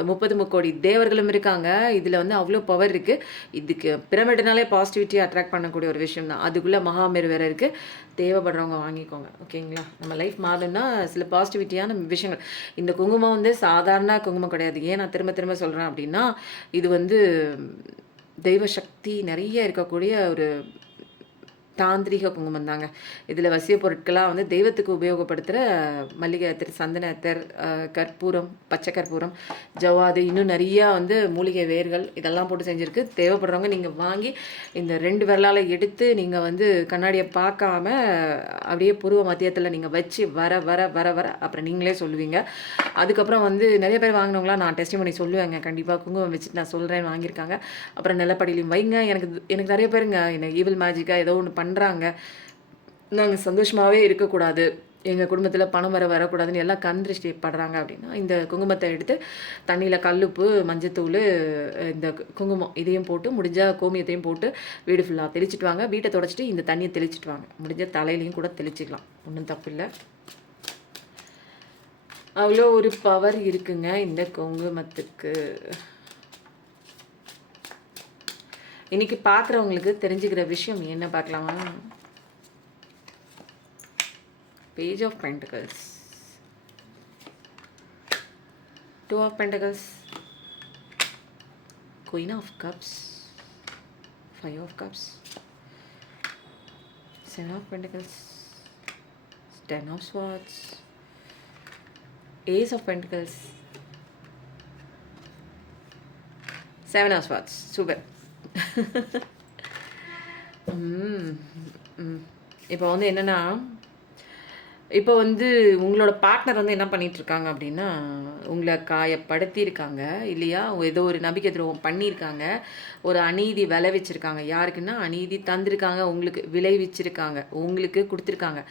30 கோடி தேவர்களும் இருக்காங்க. இதில் வந்து அவ்வளோ பவர் இருக்குது. இதுக்கு பிரமிட்னாலே பாசிட்டிவிட்டி அட்ராக்ட் பண்ணக்கூடிய ஒரு விஷயம் தான். அதுக்குள்ளே மகாமேரு வேறு இருக்குது. தேவைப்படுறவங்க வாங்கிக்கோங்க. ஓகேங்களா? நம்ம லைஃப் மாறணும்னா சில பாசிட்டிவிட்டியான விஷயங்கள். இந்த குங்குமம் வந்து சாதாரண குங்குமம் கிடையாது. ஏன் நான் திரும்ப திரும்ப சொல்கிறேன் அப்படின்னா, இது வந்து தெய்வ சக்தி நிறைய இருக்கக்கூடிய ஒரு தாந்திரிக குங்குமம் தாங்க. இதில் வசிய பொருட்களாக வந்து தெய்வத்துக்கு உபயோகப்படுத்துகிற மல்லிகை அத்தர், சந்தன அத்தர், கற்பூரம், பச்சை கற்பூரம், ஜவ்வாது, இன்னும் நிறையா வந்து மூலிகை வேர்கள் இதெல்லாம் போட்டு செஞ்சுருக்கு. தேவைப்படுறவங்க நீங்கள் வாங்கி இந்த 2 விரலால் எடுத்து நீங்கள் வந்து கண்ணாடியை பார்க்காம அப்படியே புருவ மத்தியத்தில் நீங்கள் வச்சு வர வர வர வர அப்புறம் நீங்களே சொல்லுவீங்க. அதுக்கப்புறம் வந்து நிறைய பேர் வாங்கினவங்களாம் நான் டெஸ்டிமோனி சொல்லுவேங்க. கண்டிப்பாக குங்குமம் வச்சுட்டு நான் சொல்கிறேன்னு வாங்கியிருக்காங்க. அப்புறம் நிலப்படியிலையும் வைங்க. எனக்கு நிறைய பேருங்க என்ன ஈவில் மேஜிக்காக ஏதோ ஒன்று பண்ணுறாங்க, நாங்கள் சந்தோஷமாகவே இருக்கக்கூடாது, எங்கள் குடும்பத்தில் பணம் வரக்கூடாதுன்னு எல்லாம் கண் திருஷ்டி படுறாங்க அப்படின்னா இந்த குங்குமத்தை எடுத்து தண்ணியில் கல்லுப்பு, மஞ்சத்தூள், இந்த குங்குமம் இதையும் போட்டு முடிஞ்சால் கோமியத்தையும் போட்டு வீடு ஃபுல்லாக தெளிச்சிட்டு வாங்க. வீட்டை தொடச்சிட்டு இந்த தண்ணியை தெளிச்சிட்டு வாங்க. முடிஞ்ச தலையிலையும் கூட தெளிச்சிக்கலாம், ஒன்றும் தப்பு இல்லை. அவ்வளோ ஒரு பவர் இருக்குங்க இந்த குங்குமத்துக்கு. இன்னைக்கு பார்க்குறவங்களுக்கு தெரிஞ்சுக்கிற விஷயம் என்ன பார்க்கலாமா? Page of Pentacles, 2 of Pentacles, Queen of Cups, 5 of Cups, 7 of Pentacles, 10 of Swords, Ace of Pentacles, 7 of Swords. Super. இப்போ வந்து என்னென்னா, இப்போ வந்து உங்களோட பார்ட்னர் வந்து என்ன பண்ணிகிட்ருக்காங்க அப்படின்னா, உங்களை காயப்படுத்தியிருக்காங்க இல்லையா, ஏதோ ஒரு நம்பிக்கை துரோகம் பண்ணியிருக்காங்க, ஒரு அநீதி விளைவிச்சிருக்காங்க. யாருக்குன்னா அநீதி தந்திருக்காங்க, உங்களுக்கு விளைவிச்சிருக்காங்க, உங்களுக்கு கொடுத்துருக்காங்க.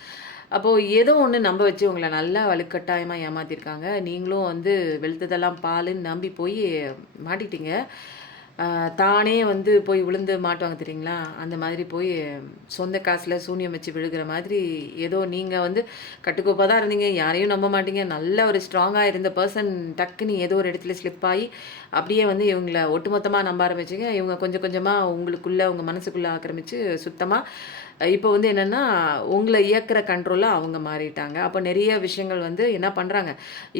அப்போது ஏதோ ஒன்று நம்ப வச்சு உங்களை நல்லா வலுக்கட்டாயமாக ஏமாற்றிருக்காங்க. நீங்களும் வந்து வெளுத்ததெல்லாம் பாலுன்னு நம்பி போய் மாட்டிட்டீங்க. தானே வந்து போய் விழுந்து மாட்டுவாங்க தெரியுங்களா, அந்த மாதிரி போய் சொந்த காசில் சூன்யம் வச்சு விழுகிற மாதிரி ஏதோ நீங்கள் வந்து கட்டுக்கோப்பாக தான் இருந்தீங்க, யாரையும் நம்ப மாட்டீங்க, நல்ல ஒரு ஸ்ட்ராங்காக இருந்த பர்சன் டக்குன்னு ஏதோ ஒரு இடத்துல ஸ்லிப் ஆகி அப்படியே வந்து இவங்களை ஒட்டுமொத்தமாக நம்ப ஆரம்பிச்சிங்க. இவங்க கொஞ்சம் கொஞ்சமாக உங்களுக்குள்ளே உங்கள் மனசுக்குள்ளே ஆக்கிரமித்து சுத்தமாக இப்போ வந்து என்னென்னா உங்களை இயக்கிற கண்ட்ரோலில் அவங்க மாறிட்டாங்க. அப்போ நிறைய விஷயங்கள் வந்து என்ன பண்ணுறாங்க,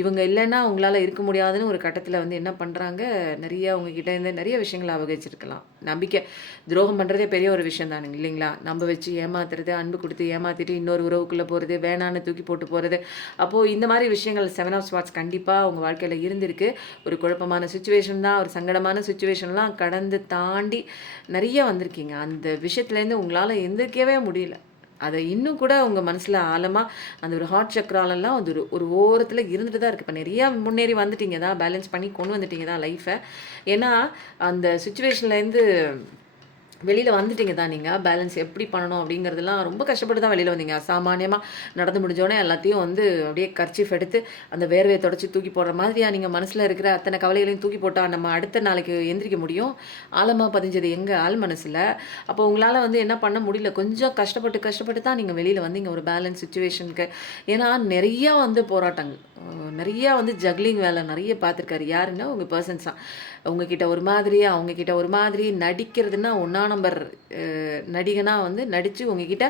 இவங்க இல்லைன்னா உங்களால் இருக்க முடியாதுன்னு ஒரு கட்டத்தில் வந்து என்ன பண்ணுறாங்க, நிறைய உங்ககிட்ட இருந்து நிறைய விஷயங்களை அபகரிச்சிருக்கலாம். நம்பிக்கை துரோகம் பண்ணுறதே பெரிய ஒரு விஷயம் தானுங்க இல்லைங்களா, நம்ப வச்சு ஏமாத்துறது, அன்பு கொடுத்து ஏமாற்றிட்டு இன்னொரு உறவுக்குள்ளே போகிறது, வேணான்னு தூக்கி போட்டு போகிறது. அப்போது இந்த மாதிரி விஷயங்கள் 7 of Swords கண்டிப்பாக உங்கள் வாழ்க்கையில் இருந்திருக்கு. ஒரு குழப்பமான சுச்சுவேஷன் தான், ஒரு சங்கடமான சுச்சுவேஷன்லாம் கடந்து தாண்டி நிறைய வந்திருக்கீங்க. அந்த விஷயத்துலேருந்து உங்களால் எந்திரிக்கவே முடியல. அதை இன்னும் கூட உங்கள் மனசில் ஆழமாக அந்த ஒரு ஹார்ட் சக்கராலெல்லாம் அது ஒரு ஓரத்தில் இருந்துட்டு தான் இருக்குது. இப்போ நிறையா முன்னேறி வந்துட்டீங்க தான், பேலன்ஸ் பண்ணி கொண்டு வந்துட்டீங்க தான் லைஃப்பை. ஏன்னா அந்த சுச்சுவேஷன்லேருந்து வெளியில் வந்துட்டீங்க தான். நீங்கள் பேலன்ஸ் எப்படி பண்ணணும் அப்படிங்கிறதுலாம் ரொம்ப கஷ்டப்பட்டு தான் வெளியில் வந்தீங்க. அசாமானியமாக நடந்து முடிஞ்சோடனே எல்லாத்தையும் வந்து அப்படியே கர்ச்சீஃப் எடுத்து அந்த வேர்வையை தொடச்சி தூக்கி போடுற மாதிரியா நீங்கள் மனசில் இருக்கிற அத்தனை கவலைகளையும் தூக்கி போட்டால் நம்ம அடுத்த நாளைக்கு எந்திரிக்க முடியும்? ஆழமாக பதிஞ்சது எங்கள் ஆள் மனசில். அப்போ உங்களால் வந்து என்ன பண்ண முடியல, கொஞ்சம் கஷ்டப்பட்டு தான் நீங்கள் வெளியில் வந்தீங்க ஒரு பேலன்ஸ் சுச்சுவேஷனுக்கு. ஏன்னா நிறையா வந்து போராட்டங்கள், நிறையா வந்து ஜக்லிங் வேலை நிறைய பார்த்துருக்காரு. யாருன்னா உங்கள் பர்சன்ஸ் தான். உங்ககிட்ட ஒரு மாதிரி, அவங்கக்கிட்ட ஒரு மாதிரி நடிக்கிறதுனா ஒன்றா நம்பர் நடிகனாக வந்து நடித்து உங்ககிட்ட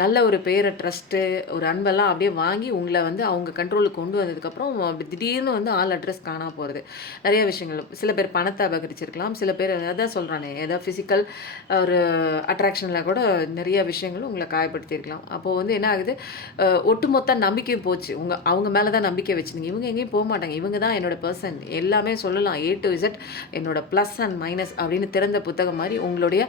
நல்ல ஒரு பேரை, ட்ரஸ்ட்டு, ஒரு அன்பெல்லாம் அப்படியே வாங்கி உங்களை வந்து அவங்க கண்ட்ரோலுக்கு கொண்டு வந்ததுக்கப்புறம் அப்படி திடீர்னு வந்து ஆள் அட்ரஸ் காணாமல் போகிறது. நிறைய விஷயங்கள், சில பேர் பணத்தை அபகரிச்சிருக்கலாம், சில பேர் அதான் சொல்கிறானே ஏதாவது ஃபிசிக்கல் ஒரு அட்ராக்ஷனில் கூட நிறைய விஷயங்களும் உங்களை காயப்படுத்தியிருக்கலாம். அப்போது வந்து என்ன ஆகுது, ஒட்டுமொத்த நம்பிக்கையும் போச்சு. அவங்க மேலே தான் நம்பிக்கை வச்சுருங்க. இவங்க எங்கேயும் போக மாட்டாங்க, இவங்க தான் என்னோட பர்சன், எல்லாமே சொல்லலாம் A to Z என்னோட ப்ளஸ் அண்ட் மைனஸ் அப்படின்னு திறந்த புத்தகம் மாதிரி உங்களுடைய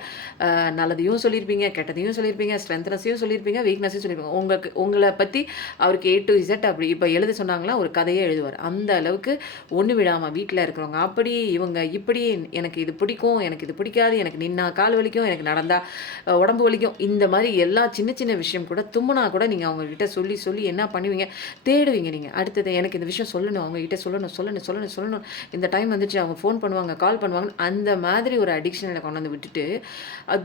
நல்லதையும் சொல்லியிருப்பீங்க, கெட்டதையும் சொல்லியிருப்பீங்க, ஸ்ட்ரென்த்னஸையும் சொல்லியிருப்பீங்க, வீக்னஸையும் சொல்லியிருப்பீங்க. உங்களை பற்றி அவருக்கு A to Z அப்படி இப்போ எழுத சொன்னாங்களா ஒரு கதையே எழுதுவார். அந்த அளவுக்கு ஒன்று விடாமல் வீட்டில் இருக்கிறவங்க அப்படி இவங்க இப்படி, எனக்கு இது பிடிக்கும், எனக்கு இது பிடிக்காது, எனக்கு நின்னா கால் வலிக்கும், எனக்கு நடந்தால் உடம்பு வலிக்கும், இந்த மாதிரி எல்லா சின்ன சின்ன விஷயம் கூட தும்முனா கூட நீங்கள் அவங்கக்கிட்ட சொல்லி சொல்லி என்ன பண்ணுவீங்க, தேடுவீங்க. நீங்கள் அடுத்தது எனக்கு இந்த விஷயம் சொல்லணும், அவங்ககிட்ட சொல்லணும், இந்த டைம் வந்துச்சு, அவங்க ஃபோன் பண்ணுவாங்க, கால் பண்ணுவாங்க, அந்த மாதிரி ஒரு அடிக்ஷனில் கொண்டு வந்து விட்டுட்டு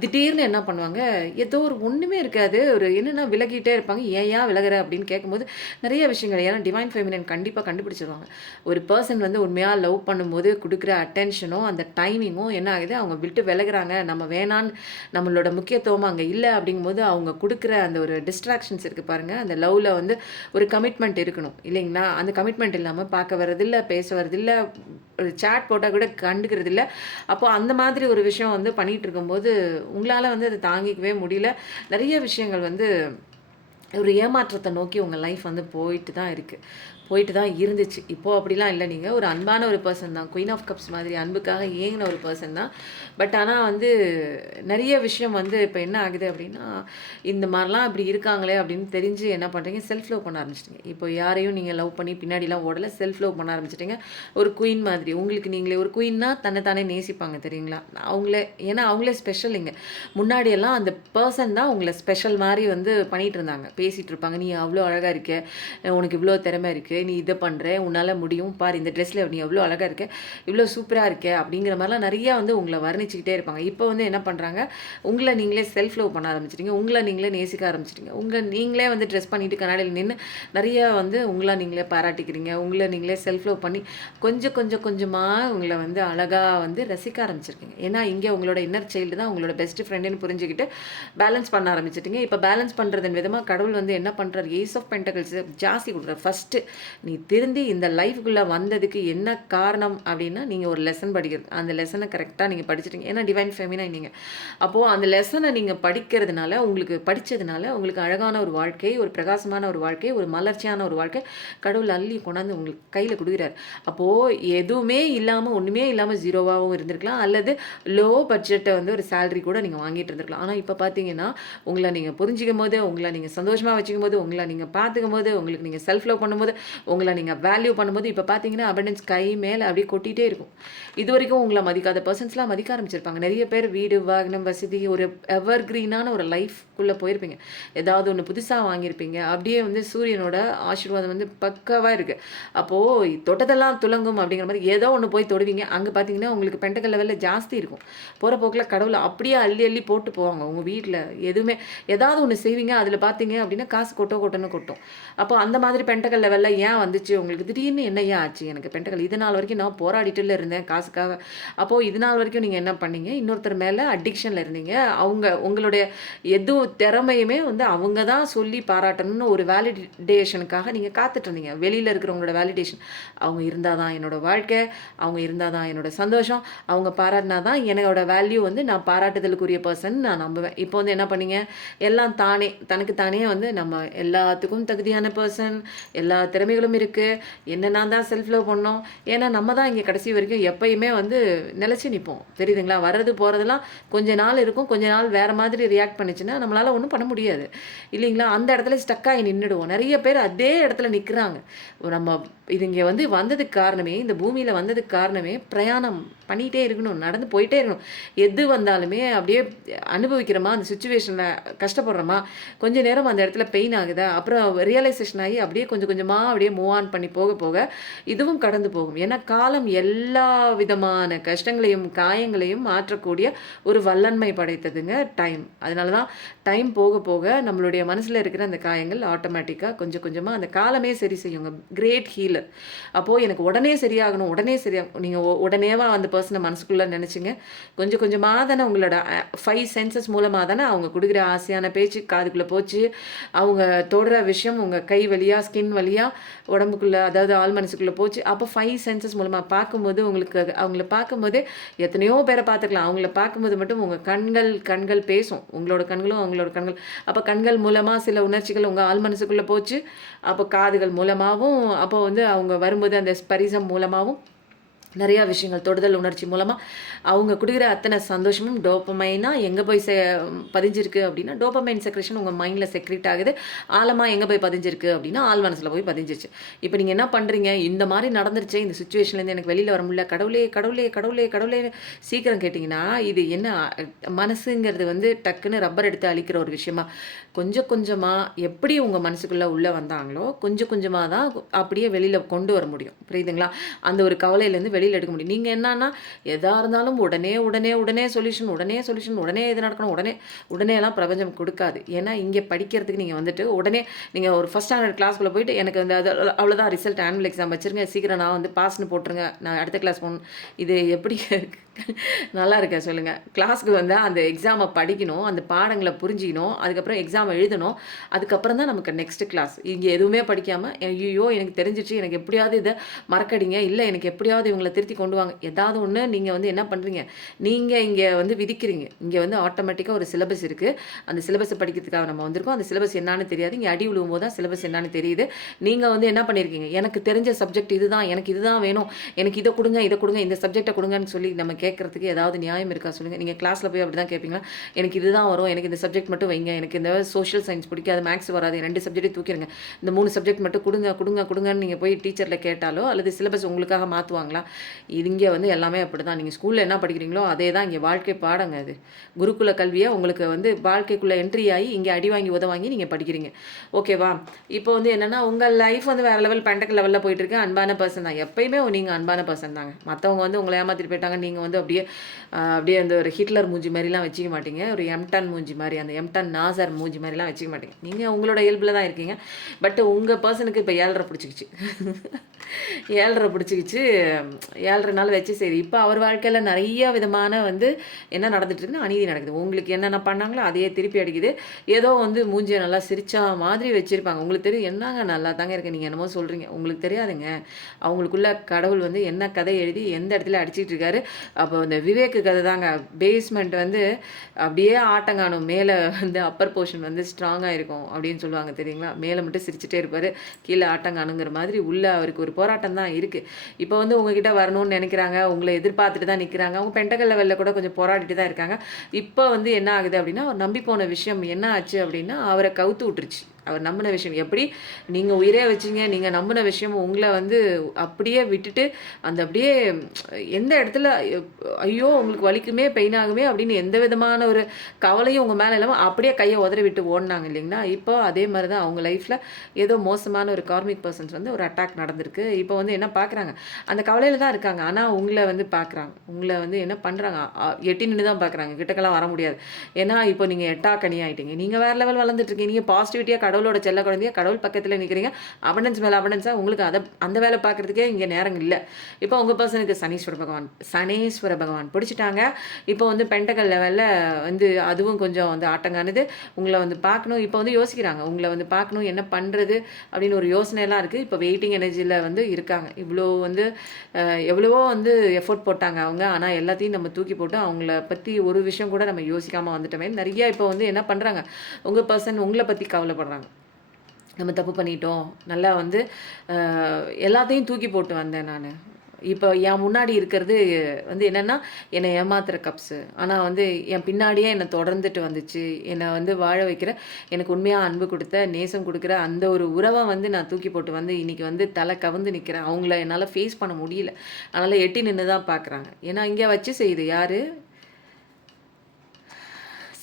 திடீர்னு என்ன பண்ணுவாங்க, ஏதோ ஒரு ஒன்றுமே இருக்காது, ஒரு என்னென்னா விலகிட்டே இருப்பாங்க. ஏன் விலகிற அப்படின்னு கேட்கும்போது நிறைய விஷயங்கள், ஏன்னா டிவைன் ஃபெமினின் கண்டிப்பாக கண்டுபிடிச்சிருவாங்க. ஒரு பர்சன் வந்து உண்மையாக லவ் பண்ணும்போது கொடுக்குற அட்டென்ஷனும் அந்த டைமிங்கும் என்ன ஆகுது, அவங்க விட்டு விலகுறாங்க, நம்ம வேணான்னு நம்மளோட முக்கியத்துவம் அங்கே இல்லை அப்படிங்கும்போது அவங்க கொடுக்குற அந்த ஒரு டிஸ்ட்ராக்ஷன்ஸ் இருக்குது பாருங்கள். அந்த லவ்வில் வந்து ஒரு கமிட்மெண்ட் இருக்கணும் இல்லைங்களா. இல்லைங்களா? அந்த கமிட்மெண்ட் இல்லாம பார்க்க வரதில்ல, பேச வரதில்ல, ஒரு சாட் போட்டா கூட கண்டுக்கிறதில்ல. அப்போ அந்த மாதிரி ஒரு விஷயம் வந்து பண்ணிட்டு இருக்கும்போது, உங்களால வந்து அத தாங்கிக்கவே முடியல. நெறைய விஷயங்கள் வந்து ஒரு ஏமாற்றத்த நோக்கி உங்க லைஃப் வந்து போயிட்டு தான் இருக்கு. போயிட்டு தான் இருந்துச்சு. இப்போ அப்படிலாம் இல்ல. நீங்க ஒரு அன்பான ஒரு பெர்சன் தான். குயின் ஆஃப் கப்ஸ் மாதிரி அன்புக்காக ஏங்குன ஒரு பெர்சன் தான். பட் ஆனா வந்து நெறைய விஷயம் வந்து இப்ப என்ன ஆகுது அப்படின்னா, இந்த மாரிலாம் இப்படி இருக்காங்களே அப்படின்னு தெரிஞ்சு என்ன பண்றீங்க, செல்ஃப் லவ் பண்ண ஆரம்பிச்சுட்டீங்க. இப்போ யாரையும் நீங்க லவ் பண்ணி பின்னாடிலாம் ஓடல. செல்ஃப் லவ் பண்ண ஆரம்பிச்சுட்டீங்க. ஒரு குயின் மாதிரி. உங்களுக்கு நீங்களே ஒரு குயின்னா தன்ன தானே நேசிப்பாங்க தெரியுங்களா? அவங்களே ஏன்னா அவங்களே ஸ்பெஷல் இங்க. முன்னாடியெல்லாம் அந்த பெர்சன் தான் உங்கள ஸ்பெஷல் மாரி வந்து பண்ணிட்டு இருந்தாங்க. பேசிட்டு இருப்பாங்க. "நீ அவ்ளோ அழகா இருக்க. உனக்கு இவ்ளோ திறமை இருக்கு. நீ இத பண்ற. உன்னால முடியும். பாரு இந்த ட்ரெஸ்ல நீ எவ்ளோ அழகா இருக்க. இவ்ளோ சூப்பரா இருக்க." அப்படிங்கிற மாரிலாம் நெறைய வந்து உங்கள வர்ணிச்சுக்கிட்டே இருப்பாங்க. இப்போ வந்து என்ன பண்றாங்க, உங்கள நீங்களே செல்ஃப் லவ் பண்ண ஆரம்பிச்சுட்டீங்க. உங்கள நீங்களே நேசிக்க ஆரம்பிச்சுட்டீங்க. நீங்களே வந்து ட்ரெஸ் பண்ணிட்டு கண்ணாடில நின்னு நெறைய வந்து உங்கள நீங்களே பாராட்டிக்கிறீங்க. உங்கள நீங்களே செல்ஃப் லவ் பண்ணி கொஞ்சமா உங்கள வந்து அழகா வந்து ரசிக்க ஆரம்பிச்சிருக்கீங்க. ஏன்னா, இங்க உங்களோட இன்னர் சைல்டு தான் உங்களோட பெஸ்ட் ஃப்ரெண்டுன்னு புரிஞ்சுகிட்டு பேலன்ஸ் பண்ண ஆரம்பிச்சுட்டீங்க. இப்ப பேலன்ஸ் பண்றதன் விதமா கடவுள் வந்து என்ன பண்றாரு, ஏஸ் ஆஃப் பென்டக்கிள்ஸ் ஜாஸ்தி குடுக்குறாரு. ஃபர்ஸ்ட்டு நீ திருந்தி இந்த லைஃப்குள்ள வந்ததுக்கு என்ன காரணம் அப்டின்னா, நீங்க ஒரு லெசன் படிக்கிறது. அந்த லெசன கரெக்ட்டா நீங்க படிச்சுட்டீங்க. ஏன்னா டிவைன் ஃபெமினைன் நீங்க. அப்போ அந்த லெசன நீங்க படிக்கிறதுனால, உங்களுக்கு படிச்சதுனால, உங்களுக்கு அழகான ஒரு வாழ்க்கை, ஒரு பிரகாசமான ஒரு வாழ்க்கை, ஒரு மலர்ச்சியான ஒரு வாழ்க்கை கடவுள் அள்ளி கொண்டாந்து உங்களுக்கு கையில குடுக்குறாரு. அப்போ எதுவுமே இல்லாம, ஒண்ணுமே இல்லாம ஜீரோவாவும் இருந்திருக்கலாம். அல்லது லோ பட்ஜெட்ட வந்து ஒரு சேலரி கூட நீங்க வாங்கிட்டு இருந்திருக்கலாம். ஆனா இப்ப பார்த்தீங்கன்னா, உங்கள நீங்க புரிஞ்சுக்கும்போது, உங்கள நீங்க சந்தோஷமா வச்சுக்கும்போது, உங்கள நீங்க பார்த்துக்கும்போது, உங்களுக்கு நீங்க செல்ஃப் லவ் பண்ணும்போது, உங்கள நீங்க வேல்யூ பண்ணும்போது, இப்ப பார்த்தீங்கன்னா அபண்டன்ஸ் கை மேல அப்படியே கொட்டிட்டே இருக்கும். இதுவரைக்கும் உங்கள மதிக்காத பெர்சன்ஸ்லாம் மதிக்க ஆரம்பிச்சிருப்பாங்க. நெறைய பேர் வீடு, வாகனம், வசதி ஒரு எவர் கிரீனான ஒரு லைஃப்குள்ள போயிருப்பீங்க. ஏதாவது ஒண்ணு புதுசா வாங்கியிருப்பீங்க. அப்படியே வந்து சூரியனோட ஆசீர்வாதம் வந்து பக்காவா இருக்கு. அப்போ தொட்டதெல்லாம் துலங்கும் அப்படிங்கிற மாரி ஏதோ ஒண்ணு போய் தொடுவீங்க. அங்க பார்த்தீங்கன்னா, உங்களுக்கு பென்டக்கிள் லெவல்ல ஜாஸ்தி இருக்கும். போற போக்குல கடவுள் அப்படியே அள்ளி அள்ளி போட்டு போவாங்க. உங்க வீட்ல எதுவுமே ஏதாவது ஒண்ணு செய்வீங்க. அதுல பார்த்தீங்க அப்படின்னா, காசு கொட்டன்னு கொட்டும். அப்போ அந்த மாதிரி பென்டக்கிள் லெவல்ல ஏன் வந்துச்சு உங்களுக்கு? திடீர்னு என்ன ஏன் ஆச்சு எனக்கு பென்டக்கிள்? இது நாள் வரைக்கும் நான் போராடிட்டுல இருந்தேன் காசுக்காக. அப்போ இது நாள் வரைக்கும் நீங்க என்ன பண்ணீங்க? இன்னொருத்தர் மேல அடிக்ஷன்ல இருந்தீங்க. உங்களுடைய திறமையுமே வந்து அவங்க தான் சொல்லி பாராட்டணும்னு ஒரு வேலிடேஷனுக்காக நீங்க காத்துட்டு இருந்தீங்க. வெளியில இருக்கிறவங்களோட வேலிடேஷன். அவங்க இருந்தா தான் என்னோட வாழ்க்கை, அவங்க இருந்தா தான் என்னோட சந்தோஷம், அவங்க பாராட்டினா தான் என்னோட வேல்யூ வந்து நான் பாராட்டுதலுக்குரிய பெர்சன் நான் நம்புவேன். இப்போ வந்து என்ன பண்ணீங்க? எல்லாம் தானே, தனக்கு தானே வந்து நம்ம எல்லாத்துக்கும் தகுதியான பெர்சன், எல்லா திறமைகளும் இருக்கு. என்ன நான் தான் செல்ஃப் லவ் பண்ணோம். ஏன்னா நம்ம தான் இங்க கடைசி வரைக்கும் எப்பயுமே வந்து நிலைச்சு நிப்போம். தெரியுதுங்களா? வர்றது போறதெல்லாம் கொஞ்ச நாள் இருக்கும். கொஞ்ச நாள் வேற மாதிரி ரியாக்ட் பண்ணுச்சுன்னா, நம்மளால ஒண்ணும் பண்ண முடியாது. இல்லைங்களா? அந்த இடத்துல ஸ்டக் ஆகி நின்னுடுவோம். நெறைய பேர் அதே இடத்துல நிக்கிறாங்க. நம்ம இது இங்க வந்து வந்ததுக்கு காரணமே, இந்த பூமியில வந்ததுக்கு காரணமே பிரயாணம் பண்ணிட்டே இருக்கணும். நடந்து போயிட்டே இருக்கணும். எது வந்தாலுமே அப்படியே அனுபவிக்கிறோமா, அந்த சிச்சுவேஷன்ல கஷ்டப்படுறோமா, கொஞ்ச நேரம் அந்த இடத்துல பெயின் ஆகுதா, அப்புறம் ரியலைசேஷன் ஆகி அப்படியே கொஞ்சம் கொஞ்சமா அப்படியே மூவ் ஆன் பண்ணி போக போக இதுவும் கடந்து போகும். ஏன்னா காலம் எல்லா விதமான கஷ்டங்களையும், காயங்களையும் மாற்றக்கூடிய ஒரு வல்லன்மை படைத்ததுங்க டைம். அதனால தான் டைம் போக போக நம்மளுடைய மனசுல இருக்கிற அந்த காயங்கள் ஆட்டோமேட்டிக்கா கொஞ்சம் கொஞ்சமா அந்த காலமே சரி செய்யுங்க. Great healer. அப்போ எனக்கு உடனே சரியாகணும், உடனே சரியாகணும். நீங்க உடனேவா அந்த பெர்சன மனசுக்குள்ள நினைச்சீங்க. கொஞ்சம் கொஞ்சமா தானே உங்களோட 5 சென்சஸ் மூலமா தானே அவங்க குடுக்குற ஆசையான பேச்சு காதுக்குள்ள போச்சு. அவங்க தொடுற விஷயம் உங்க கை வழியா, ஸ்கின் வழியா உடம்புக்குள்ள அதாவது ஆள் மனசுக்குள்ள போச்சு. அப்போ 5 சென்சஸ் மூலமா பார்க்கும்போது உங்களுக்கு அவங்கள பார்க்கும்போதே எத்தனையோ பேர பார்த்துக்கலாம். அவங்கள பார்க்கும்போது மட்டும் உங்க கண்கள் பேசும். உங்களோட கண்களும் அவங்களோட கண்கள். அப்ப கண்கள் மூலமா சில உணர்ச்சிகள் உங்க ஆள் மனசுக்குள்ள போச்சு. அப்போ காதுகள் மூலமாவும், அப்போ வந்து அவங்க வரும்போது அந்த ஸ்பரிசம் மூலமாவும் நெறையா விஷயங்கள் தொடுதல் உணர்ச்சி மூலமா அவங்க குடுக்குற அத்தனை சந்தோஷமும் டோப்பமைனா எங்க போய் பதிஞ்சிருக்கு அப்படின்னா, டோப்பமைன் செக்ரேஷன் உங்க மைண்ட்ல செக்ரீட் ஆகுது. ஆழமா எங்க போய் பதிஞ்சிருக்கு அப்படின்னா, ஆழ் மனசுல போய் பதிஞ்சிருச்சு. இப்ப நீங்க என்ன பண்றீங்க? இந்த மாரி நடந்துருச்சே, இந்த சிச்சுவேஷன்லேருந்து எனக்கு வெளியில வர முடியல. கடவுளே, கடவுளே, கடவுளே, கடவுளேன்னு சீக்கிரம் கேட்டீங்கன்னா, இது என்ன மனசுங்கிறது வந்து டக்குன்னு ரப்பர் எடுத்து அழிக்கிற ஒரு விஷயமா, கொஞ்சம் கொஞ்சமா எப்படி உங்க மனசுக்குள்ள உள்ள வந்தாங்களோ, கொஞ்சம் கொஞ்சமா தான் அப்படியே வெளியில கொண்டு வர முடியும். புரியுதுங்களா? அந்த ஒரு கவலையிலேருந்து வெளியில எடுக்க முடியும். நீங்க என்னன்னா, எதா இருந்தாலும் உடனே சொல்யூஷன், உடனே இது நடக்கணும், உடனேலாம் பிரபஞ்சம் குடுக்காது. ஏன்னா, இங்க படிக்கிறதுக்கு நீங்க வந்துட்டு உடனே நீங்க ஒரு ஃபர்ஸ்ட் ஸ்டாண்டர்ட் கிளாஸ்க்குள்ள போயிட்டு எனக்கு வந்து அது அவ்வளோதான் ரிசல்ட் ஆனுவல் எக்ஸாம் வச்சுருங்க. சீக்கிரம் நான் வந்து பாஸ்ன்னு போட்டுருங்க. நான் அடுத்த கிளாஸ் போகணும். இது எப்படி நல்லா இருக்கா சொல்லுங்க. கிளாஸ்க்கு வந்தா அந்த எக்ஸாம படிக்கணும், அந்த பாடங்கள புரிஞ்சுக்கணும், அதுக்கப்புறம் எக்ஸாம் எழுதணும். அதுக்கப்புறம் தான் நமக்கு நெக்ஸ்ட் கிளாஸ். இங்க எதுவுமே படிக்காம, ஐய்யயோ! எனக்கு தெரிஞ்சிருச்சு. எனக்கு எப்படியாவது இத மறக்கடிங்க. இல்ல எனக்கு எப்படியாவது இவங்கள திருத்தி கொண்டு வாங்க. ஏதாவது ஒண்ணு நீங்க வந்து என்ன பண்றீங்க? நீங்க இங்க வந்து விதிக்கிறீங்க. இங்க வந்து ஆட்டோமேட்டிக்கா ஒரு சிலபஸ் இருக்கு. அந்த சிலபஸ படிக்கிறதுக்காக நம்ம வந்திருக்கோம். அந்த சிலபஸ் என்னான்னு தெரியாது. இங்க அடி விழுவும்போது தான் சிலபஸ் என்னான்னு தெரியுது. நீங்க வந்து என்ன பண்ணியிருக்கீங்க? எனக்கு தெரிஞ்ச சப்ஜெக்ட் இதுதான். எனக்கு இதுதான் வேணும். எனக்கு இத குடுங்க, இத குடுங்க. இந்த சப்ஜெக்ட்ட குடுங்கன்னு சொல்லி நம்ம கேட்கறதுக்கு ஏதாவது நியாயம் இருக்கா சொல்லுங்க? நீங்க கிளாஸ்ல போய் அப்படிதான் கேட்பீங்களா? எனக்கு இதுதான் வரும். எனக்கு இந்த சப்ஜெக்ட் மட்டும் வைங்க. எனக்கு இந்த சோஷியல் சயன்ஸ் பிடிக்காது. மேத்ஸ் வராது. 2 சப்ஜெக்ட்டையும் தூக்கிருங்க. இந்த 3 சப்ஜெக்ட் மட்டும் குடுங்க, குடுங்க, குடுங்கன்னு நீங்க போய் டீச்சர்ல கேட்டாலோ, அல்லது சிலபஸ் உங்களுக்காக மாத்துவாங்களா? இங்க வந்து எல்லாமே அப்படிதான். நீங்க ஸ்கூல்ல என்ன படிக்கிறீங்களோ, அதே தான் இங்க வாழ்க்கை பாடங்க அது. குருகுல கல்வியா உங்களுக்கு வந்து வாழ்க்கைக்குள்ள என்ட்ரி ஆயி, இங்க அடி வாங்கி, உத வாங்கி நீங்க படிக்கிறீங்க. ஓகேவா? இப்போ வந்து என்னன்னா, உங்க லைஃப் வந்து வேற லெவல் பென்டக்கல் லெவல்ல போயிட்டு இருக்கு. அன்பான பெர்சன் தான். எப்பயுமே நீங்க அன்பான பெர்சன் தாங்க. மத்தவங்க வந்து உங்கள ஏமாத்திட்டு போயிட்டாங்க. நீங்க வந்து அப்படியே அப்படியே அந்த ஒரு ஹிட்லர் மூஞ்சி மாரிலாம் வச்சுக்க மாட்டீங்க. ஒரு எம்டன் மூஞ்சி மாரி, அந்த எம்டன் நாசர் மூஞ்சி மாரிலாம் வச்சுக்க மாட்டீங்க. நீங்க உங்களோட இயல்புல தான் இருக்கீங்க. பட் உங்க பெர்சனுக்கு இப்ப 7:30 பிடிச்சுக்கிச்சு. 7:30 பிடிச்சுக்கிச்சு. 7:30 வச்சு சரி, இப்ப அவர் வாழ்க்கையில நெறைய விதமான வந்து என்ன நடந்துட்டு இருக்குன்னா, அநீதி நடக்குது. உங்களுக்கு என்னென்ன பண்ணாங்களோ, அதையே திருப்பி அடிக்குது. ஏதோ வந்து மூஞ்சிய நல்லா சிரிச்சா மாதிரி வச்சிருப்பாங்க. உங்களுக்கு தெரியும், "என்னங்க நல்லா தாங்க இருக்கு. நீங்க என்னமோ சொல்றீங்க." உங்களுக்கு தெரியாதுங்க. அவங்களுக்குள்ள கடவுள் வந்து என்ன கதை எழுதி எந்த இடத்துல அடிச்சிட்டு இருக்காரு. அப்போ இந்த விவேக்கு கதை தாங்க. பேஸ்மெண்ட் வந்து அப்படியே ஆட்டங்காணும். மேல வந்து அப்பர் போர்ஷன் வந்து ஸ்ட்ராங்கா இருக்கும் அப்படின்னு சொல்லுவாங்க தெரியுங்களா? மேல மட்டும் சிரிச்சுட்டே இருப்பாரு. கீழ ஆட்டங்காணுங்கிற மாதிரி உள்ள அவருக்கு ஒரு போராட்டம் தான் இருக்கு. இப்போ வந்து உங்ககிட்ட வரணும்னு நெனைக்கிறாங்க. உங்கள எதிர்பார்த்துட்டு தான் நிக்கிறாங்க. அவங்க பென்டகல் லெவல்ல கூட கொஞ்சம் போராடிட்டு தான் இருக்காங்க. இப்போ வந்து என்ன ஆகுது அப்படின்னா, அவர் நம்பி போன விஷயம் என்ன ஆச்சு அப்படின்னா, அவர கவுத்து விட்டுருச்சு. அவர் நம்பின விஷயம் எப்படி நீங்க உயிரே வச்சீங்க, நீங்க நம்பின விஷயம் உங்கள வந்து அப்படியே விட்டுட்டு, அந்த அப்படியே எந்த இடத்துல ஐயோ! உங்களுக்கு வலிக்குமே, பெயின் ஆகுமே அப்படின்னு எந்த விதமான ஒரு கவலையும் உங்க மேல இல்லாம அப்படியே கைய உதறி விட்டு ஓடுனாங்க இல்லைங்களா? இப்போ அதே மாரி தான் அவங்க லைஃப்ல ஏதோ மோசமான ஒரு கார்மிக் பெர்சன்ஸ் வந்து ஒரு அட்டாக் நடந்திருக்கு. இப்போ வந்து என்ன பார்க்குறாங்க, அந்த கவலையில தான் இருக்காங்க. ஆனா உங்கள வந்து பார்க்குறாங்க. உங்கள வந்து என்ன பண்றாங்க, எட்டி நின்னு தான் பார்க்குறாங்க. கிட்டக்கலாம் வர முடியாது. ஏன்னா, இப்போ நீங்க எட்டாக்கனி ஆயிட்டீங்க. நீங்க வேற லெவல் வளர்ந்துட்டு இருக்கீங்க. நீங்க பாசிட்டிவிட்டியா கடவுளோட செல்ல குழந்தையா, கடவுள் பக்கத்துல நிக்கிறீங்க. அபண்டன்ஸ் மேல அபண்டன்ஸா உங்களுக்கு அந்த வேலை பார்க்கறதுக்கே இங்க நேரம் இல்ல. இப்போ உங்க பர்சனுக்கு சனீஸ்வர பகவான் பிடிச்சுட்டாங்க. இப்போ வந்து பென்டகல் லெவல்ல வந்து அதுவும் கொஞ்சம் வந்து ஆட்டங்கானது. உங்கள வந்து பார்க்கணும். இப்போ வந்து யோசிக்கிறாங்க. உங்கள வந்து பார்க்கணும், என்ன பண்றது அப்படின்னு ஒரு யோசனைலாம் இருக்கு. இப்போ வெயிட்டிங் எனர்ஜில வந்து இருக்காங்க. இவ்ளோ வந்து எவ்வளவோ வந்து எஃபோர்ட் போட்டாங்க அவங்க. ஆனா எல்லாத்தையும் நம்ம தூக்கி போட்டு அவங்கள பத்தி ஒரு விஷயம் கூட நம்ம யோசிக்காம வந்துட்டோமே. நெறைய இப்போ வந்து என்ன பண்றாங்க, உங்க பர்சன் உங்கள பத்தி கவலைப்படுறாங்க. நம்ம தப்பு பண்ணிட்டோம். நல்லா வந்து எல்லாத்தையும் தூக்கி போட்டு வந்தேன் நானு. இப்போ என் முன்னாடி இருக்கிறது வந்து என்னன்னா, என்னை ஏமாத்துற கப்ஸு. ஆனா வந்து என் பின்னாடியே என்ன தொடர்ந்துட்டு வந்துச்சு. என்ன வந்து வாழ வைக்கிற, எனக்கு உண்மையா அன்பு குடுத்த, நேசம் குடுக்குற அந்த ஒரு உறவ வந்து நான் தூக்கி போட்டு வந்து இன்னைக்கு வந்து தல கவுந்து நிக்கிறேன். அவங்கள என்னால ஃபேஸ் பண்ண முடியல. அதனால எட்டி நின்னு தான் பார்க்குறாங்க. ஏன்னா இங்க வச்சு செய்யுது யாரு?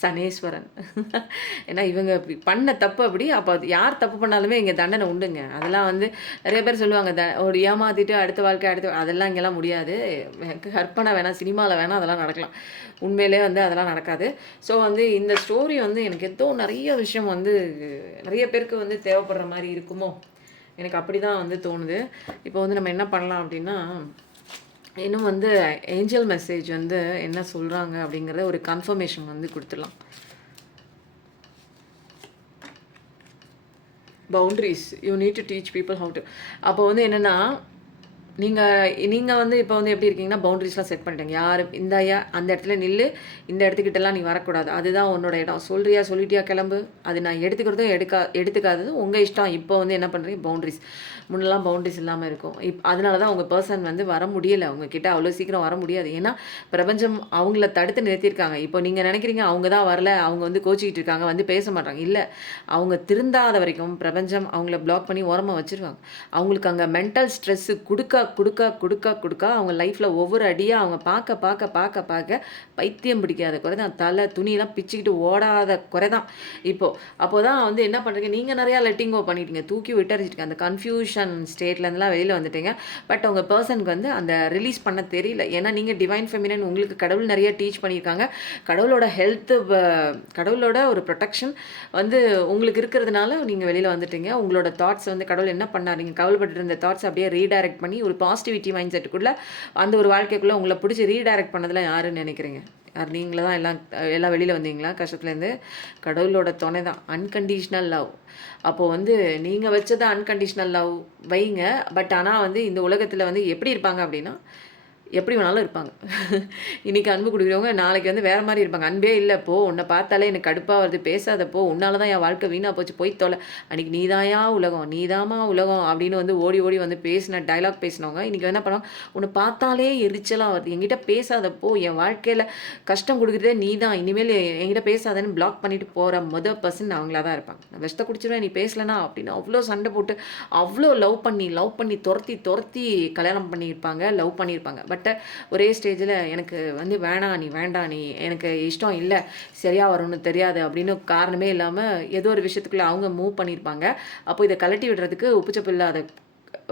சனீஸ்வரன். ஏன்னா இவங்க இப்படி பண்ண தப்பு அப்படி. அப்ப அது யார் தப்பு பண்ணாலுமே இங்க தண்டனை உண்டுங்க. அதெல்லாம் வந்து நெறைய பேர் சொல்லுவாங்க, ஒரு ஏமாத்திட்டு அடுத்த வாழ்க்கை அதெல்லாம் இங்கலாம் முடியாது. கற்பனை வேணா, சினிமால வேணா அதெல்லாம் நடக்கலாம். உண்மையிலே வந்து அதெல்லாம் நடக்காது. ஸோ வந்து இந்த ஸ்டோரி வந்து எனக்கு ஏதோ நெறைய விஷயம் வந்து நெறைய பேருக்கு வந்து தேவைப்படுற மாரி இருக்குமோ! எனக்கு அப்படிதான் வந்து தோணுது. இப்போ வந்து நம்ம என்ன பண்ணலாம் அப்படின்னா, இன்னும் வந்து ஏஞ்சல் மெசேஜ் வந்து என்ன சொல்றாங்க அப்படிங்கிறத ஒரு கன்ஃபர்மேஷன் வந்து குடுத்துடலாம். Boundaries you need to teach people how to. அப்போ வந்து என்னன்னா, நீங்க நீங்க வந்து இப்போ வந்து எப்படி இருக்கீங்கன்னா, பவுண்டரீஸ்லாம் செட் பண்ணிட்டீங்க. யாரு இந்தாய்யா அந்த இடத்துல நில்லு. இந்த இடத்துக்கிட்டலாம் நீ வரக்கூடாது. அதுதான் உன்னோட இடம். சொல்றியா? சொல்லிட்டியா? கிளம்பு. அது நான் எடுத்துக்கிறதும், எடுத்துக்காததும் உங்க இஷ்டம். இப்போ வந்து என்ன பண்றீங்க? பவுண்டரீஸ். முன்னலாம் பவுண்டரீஸ் இல்லாம இருக்கும். அதனால தான் உங்க பெர்சன் வந்து வர முடியல. உங்க கிட்ட அவ்வளோ சீக்கிரம் வர முடியாது. ஏன்னா, பிரபஞ்சம் அவங்கள தடுத்து நிறுத்தியிருக்காங்க. இப்போ நீங்க நினைக்கிறீங்க, அவங்க தான் வரல. அவங்க வந்து கோச்சிக்கிட்டு இருக்காங்க. வந்து பேச மாட்றாங்க. இல்ல. அவங்க திருந்தாத வரைக்கும் பிரபஞ்சம் அவங்கள பிளாக் பண்ணி ஓரமா வச்சுருவாங்க. அவங்களுக்கு அங்க மென்டல் ஸ்ட்ரெஸ் குடுக்க அவங்க லைஃப்ல ஒவ்வொரு அடியா அவங்க பார்க்க பைத்தியம் பிடிக்காத குறை தான். தலை துணியெல்லாம் பிச்சுக்கிட்டு ஓடாத குறை தான். இப்போ அப்போதான் வந்து என்ன பண்றீங்க, நீங்க நிறையா லெட்டிங் கோ பண்ணிட்டீங்க. தூக்கி விட்டறிச்சிட்டீங்க. அந்த கன்ஃபியூஷன் ஸ்டேட்லேருந்துலாம் வெளியில வந்துட்டீங்க. பட் உங்க பெர்சனுக்கு வந்து அந்த ரிலீஸ் பண்ண தெரியல. ஏன்னா நீங்க டிவைன் ஃபெமினன், உங்களுக்கு கடவுள் நிறைய டீச் பண்ணியிருக்காங்க. கடவுளோட ஹெல்த், கடவுளோட ஒரு ப்ரொடெக்ஷன் வந்து உங்களுக்கு இருக்கிறதுனால நீங்க வெளியில வந்துட்டீங்க. உங்களோட தாட்ஸ் வந்து கடவுள் என்ன பண்ணாரு, நீங்க கவலைப்பட்டுட்டு இருந்த தாட்ஸ் அப்படியே ரீடைரக்ட் பண்ணி ஒரு ஒரு பாசிட்டிவிட்டி மைண்ட் செட்டுக்குள்ளே அந்த ஒரு வாழ்க்கைக்குள்ளே உங்களை பிடிச்சி ரீடைரக்ட் பண்ணதில் யாருன்னு நினைக்கிறீங்க? யார் நீங்கள தான் எல்லாம் வெளியில் வந்தீங்களா கஷ்டத்துலேருந்து? கடவுளோட துணை தான். Unconditional love. அப்போது வந்து நீங்கள் வச்சதை அன்கண்டிஷ்னல் லவ் வைங்க. பட் ஆனால் வந்து இந்த உலகத்தில் வந்து எப்படி இருப்பாங்க அப்படின்னா, எப்படி வேணாலும் இருப்பாங்க. இன்னைக்கு அன்பு குடுக்குறவங்க, நாளைக்கு வந்து வேற மாரி இருப்பாங்க. அன்பே இல்ல போ, உன்ன பார்த்தாலே எனக்கு கடுப்பா வருது, பேசாத போ, உன்னால தான் என் வாழ்க்கை வீணா போச்சு, போய் தொல. அன்னைக்கு நீதான்யா உலகம், நீதாம்மா உலகம் அப்படின்னு வந்து ஓடி ஓடி வந்து பேசின டயலாக் பேசினவங்க, இன்னைக்கு என்ன பண்ணுவாங்க, உன்னை பார்த்தாலே எரிச்சலா வருது, என்கிட்ட பேசாத போ, என் வாழ்க்கையில கஷ்டம் குடுக்குறதே நீ தான், இனிமேல் என்கிட்ட பேசாதன்னு பிளாக் பண்ணிட்டு போற பர்சன் அவங்களா தான் இருப்பாங்க. நான் விஷத்த குடிச்சிருவேன் நீ பேசலனா அப்படின்னு அவ்வளோ சண்டை போட்டு, அவ்வளோ லவ் பண்ணி தொரத்தி தொரத்தி கல்யாணம் பண்ணியிருப்பாங்க, லவ் பண்ணியிருப்பாங்க. பட் ஒரே ஸ்டேஜில் எனக்கு வந்து நீ வேண்டாம் நீ எனக்கு இஷ்டம் இல்லை, சரியாக வரும்னு தெரியாது அப்படின்னு காரணமே இல்லாமல் ஏதோ ஒரு விஷயத்துக்குள்ளே அவங்க மூவ் பண்ணியிருப்பாங்க. அப்போ இதை கலட்டி விடுறதுக்கு உப்புச்சப்பு இல்லாத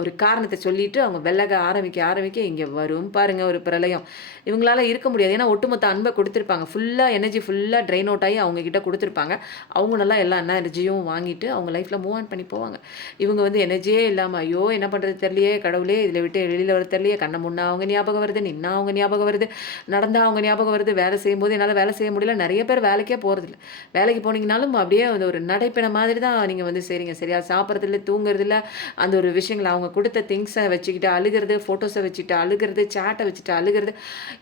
ஒரு காரணத்தை சொல்லிட்டு அவங்க வெள்ளக ஆரம்பிக்க இங்கே வரும் பாருங்கள் ஒரு பிரளயம். இவங்களால இருக்க முடியாது. ஏன்னா ஒட்டுமொத்த அன்பை கொடுத்துருப்பாங்க. ஃபுல்லாக எனர்ஜி ஃபுல்லாக ட்ரெயின் அவுட் ஆகி அவங்கக்கிட்ட கொடுத்துருப்பாங்க. அவங்க நல்லா எல்லா எனர்ஜியும் வாங்கிட்டு அவங்க லைஃப்பில் மூவ் ஆன் பண்ணி போவாங்க. இவங்க வந்து எனர்ஜியே இல்லாமல் ஐயோ என்ன பண்ணுறது தெரியலையே கடவுளே, இதில் விட்டு வெளியில் வர தெரியலையே, கண்ணை முன்னா அவங்க ஞாபகம் வருது, நின்னா அவங்க ஞாபகம் வருது, நடந்தால் அவங்க ஞாபகம் வருது, வேலை செய்யும்போது என்னால் வேலை செய்ய முடியல. நிறைய பேர் வேலைக்கே போகிறதில்ல. வேலைக்கு போனீங்கனாலும் அப்படியே வந்து ஒரு நடைப்பெண மாதிரி தான் நீங்கள் வந்து செய்கிறீங்க. சரியா சாப்பிட்றதில்ல, தூங்குறதில்ல, அந்த ஒரு விஷயங்களை அவங்க கொடுத்த திங்ஸை வச்சுக்கிட்டு அழுகிறது, ஃபோட்டோஸை வச்சுட்டு அழுகிறது, சேட்டை வச்சுட்டு அழுகிறது,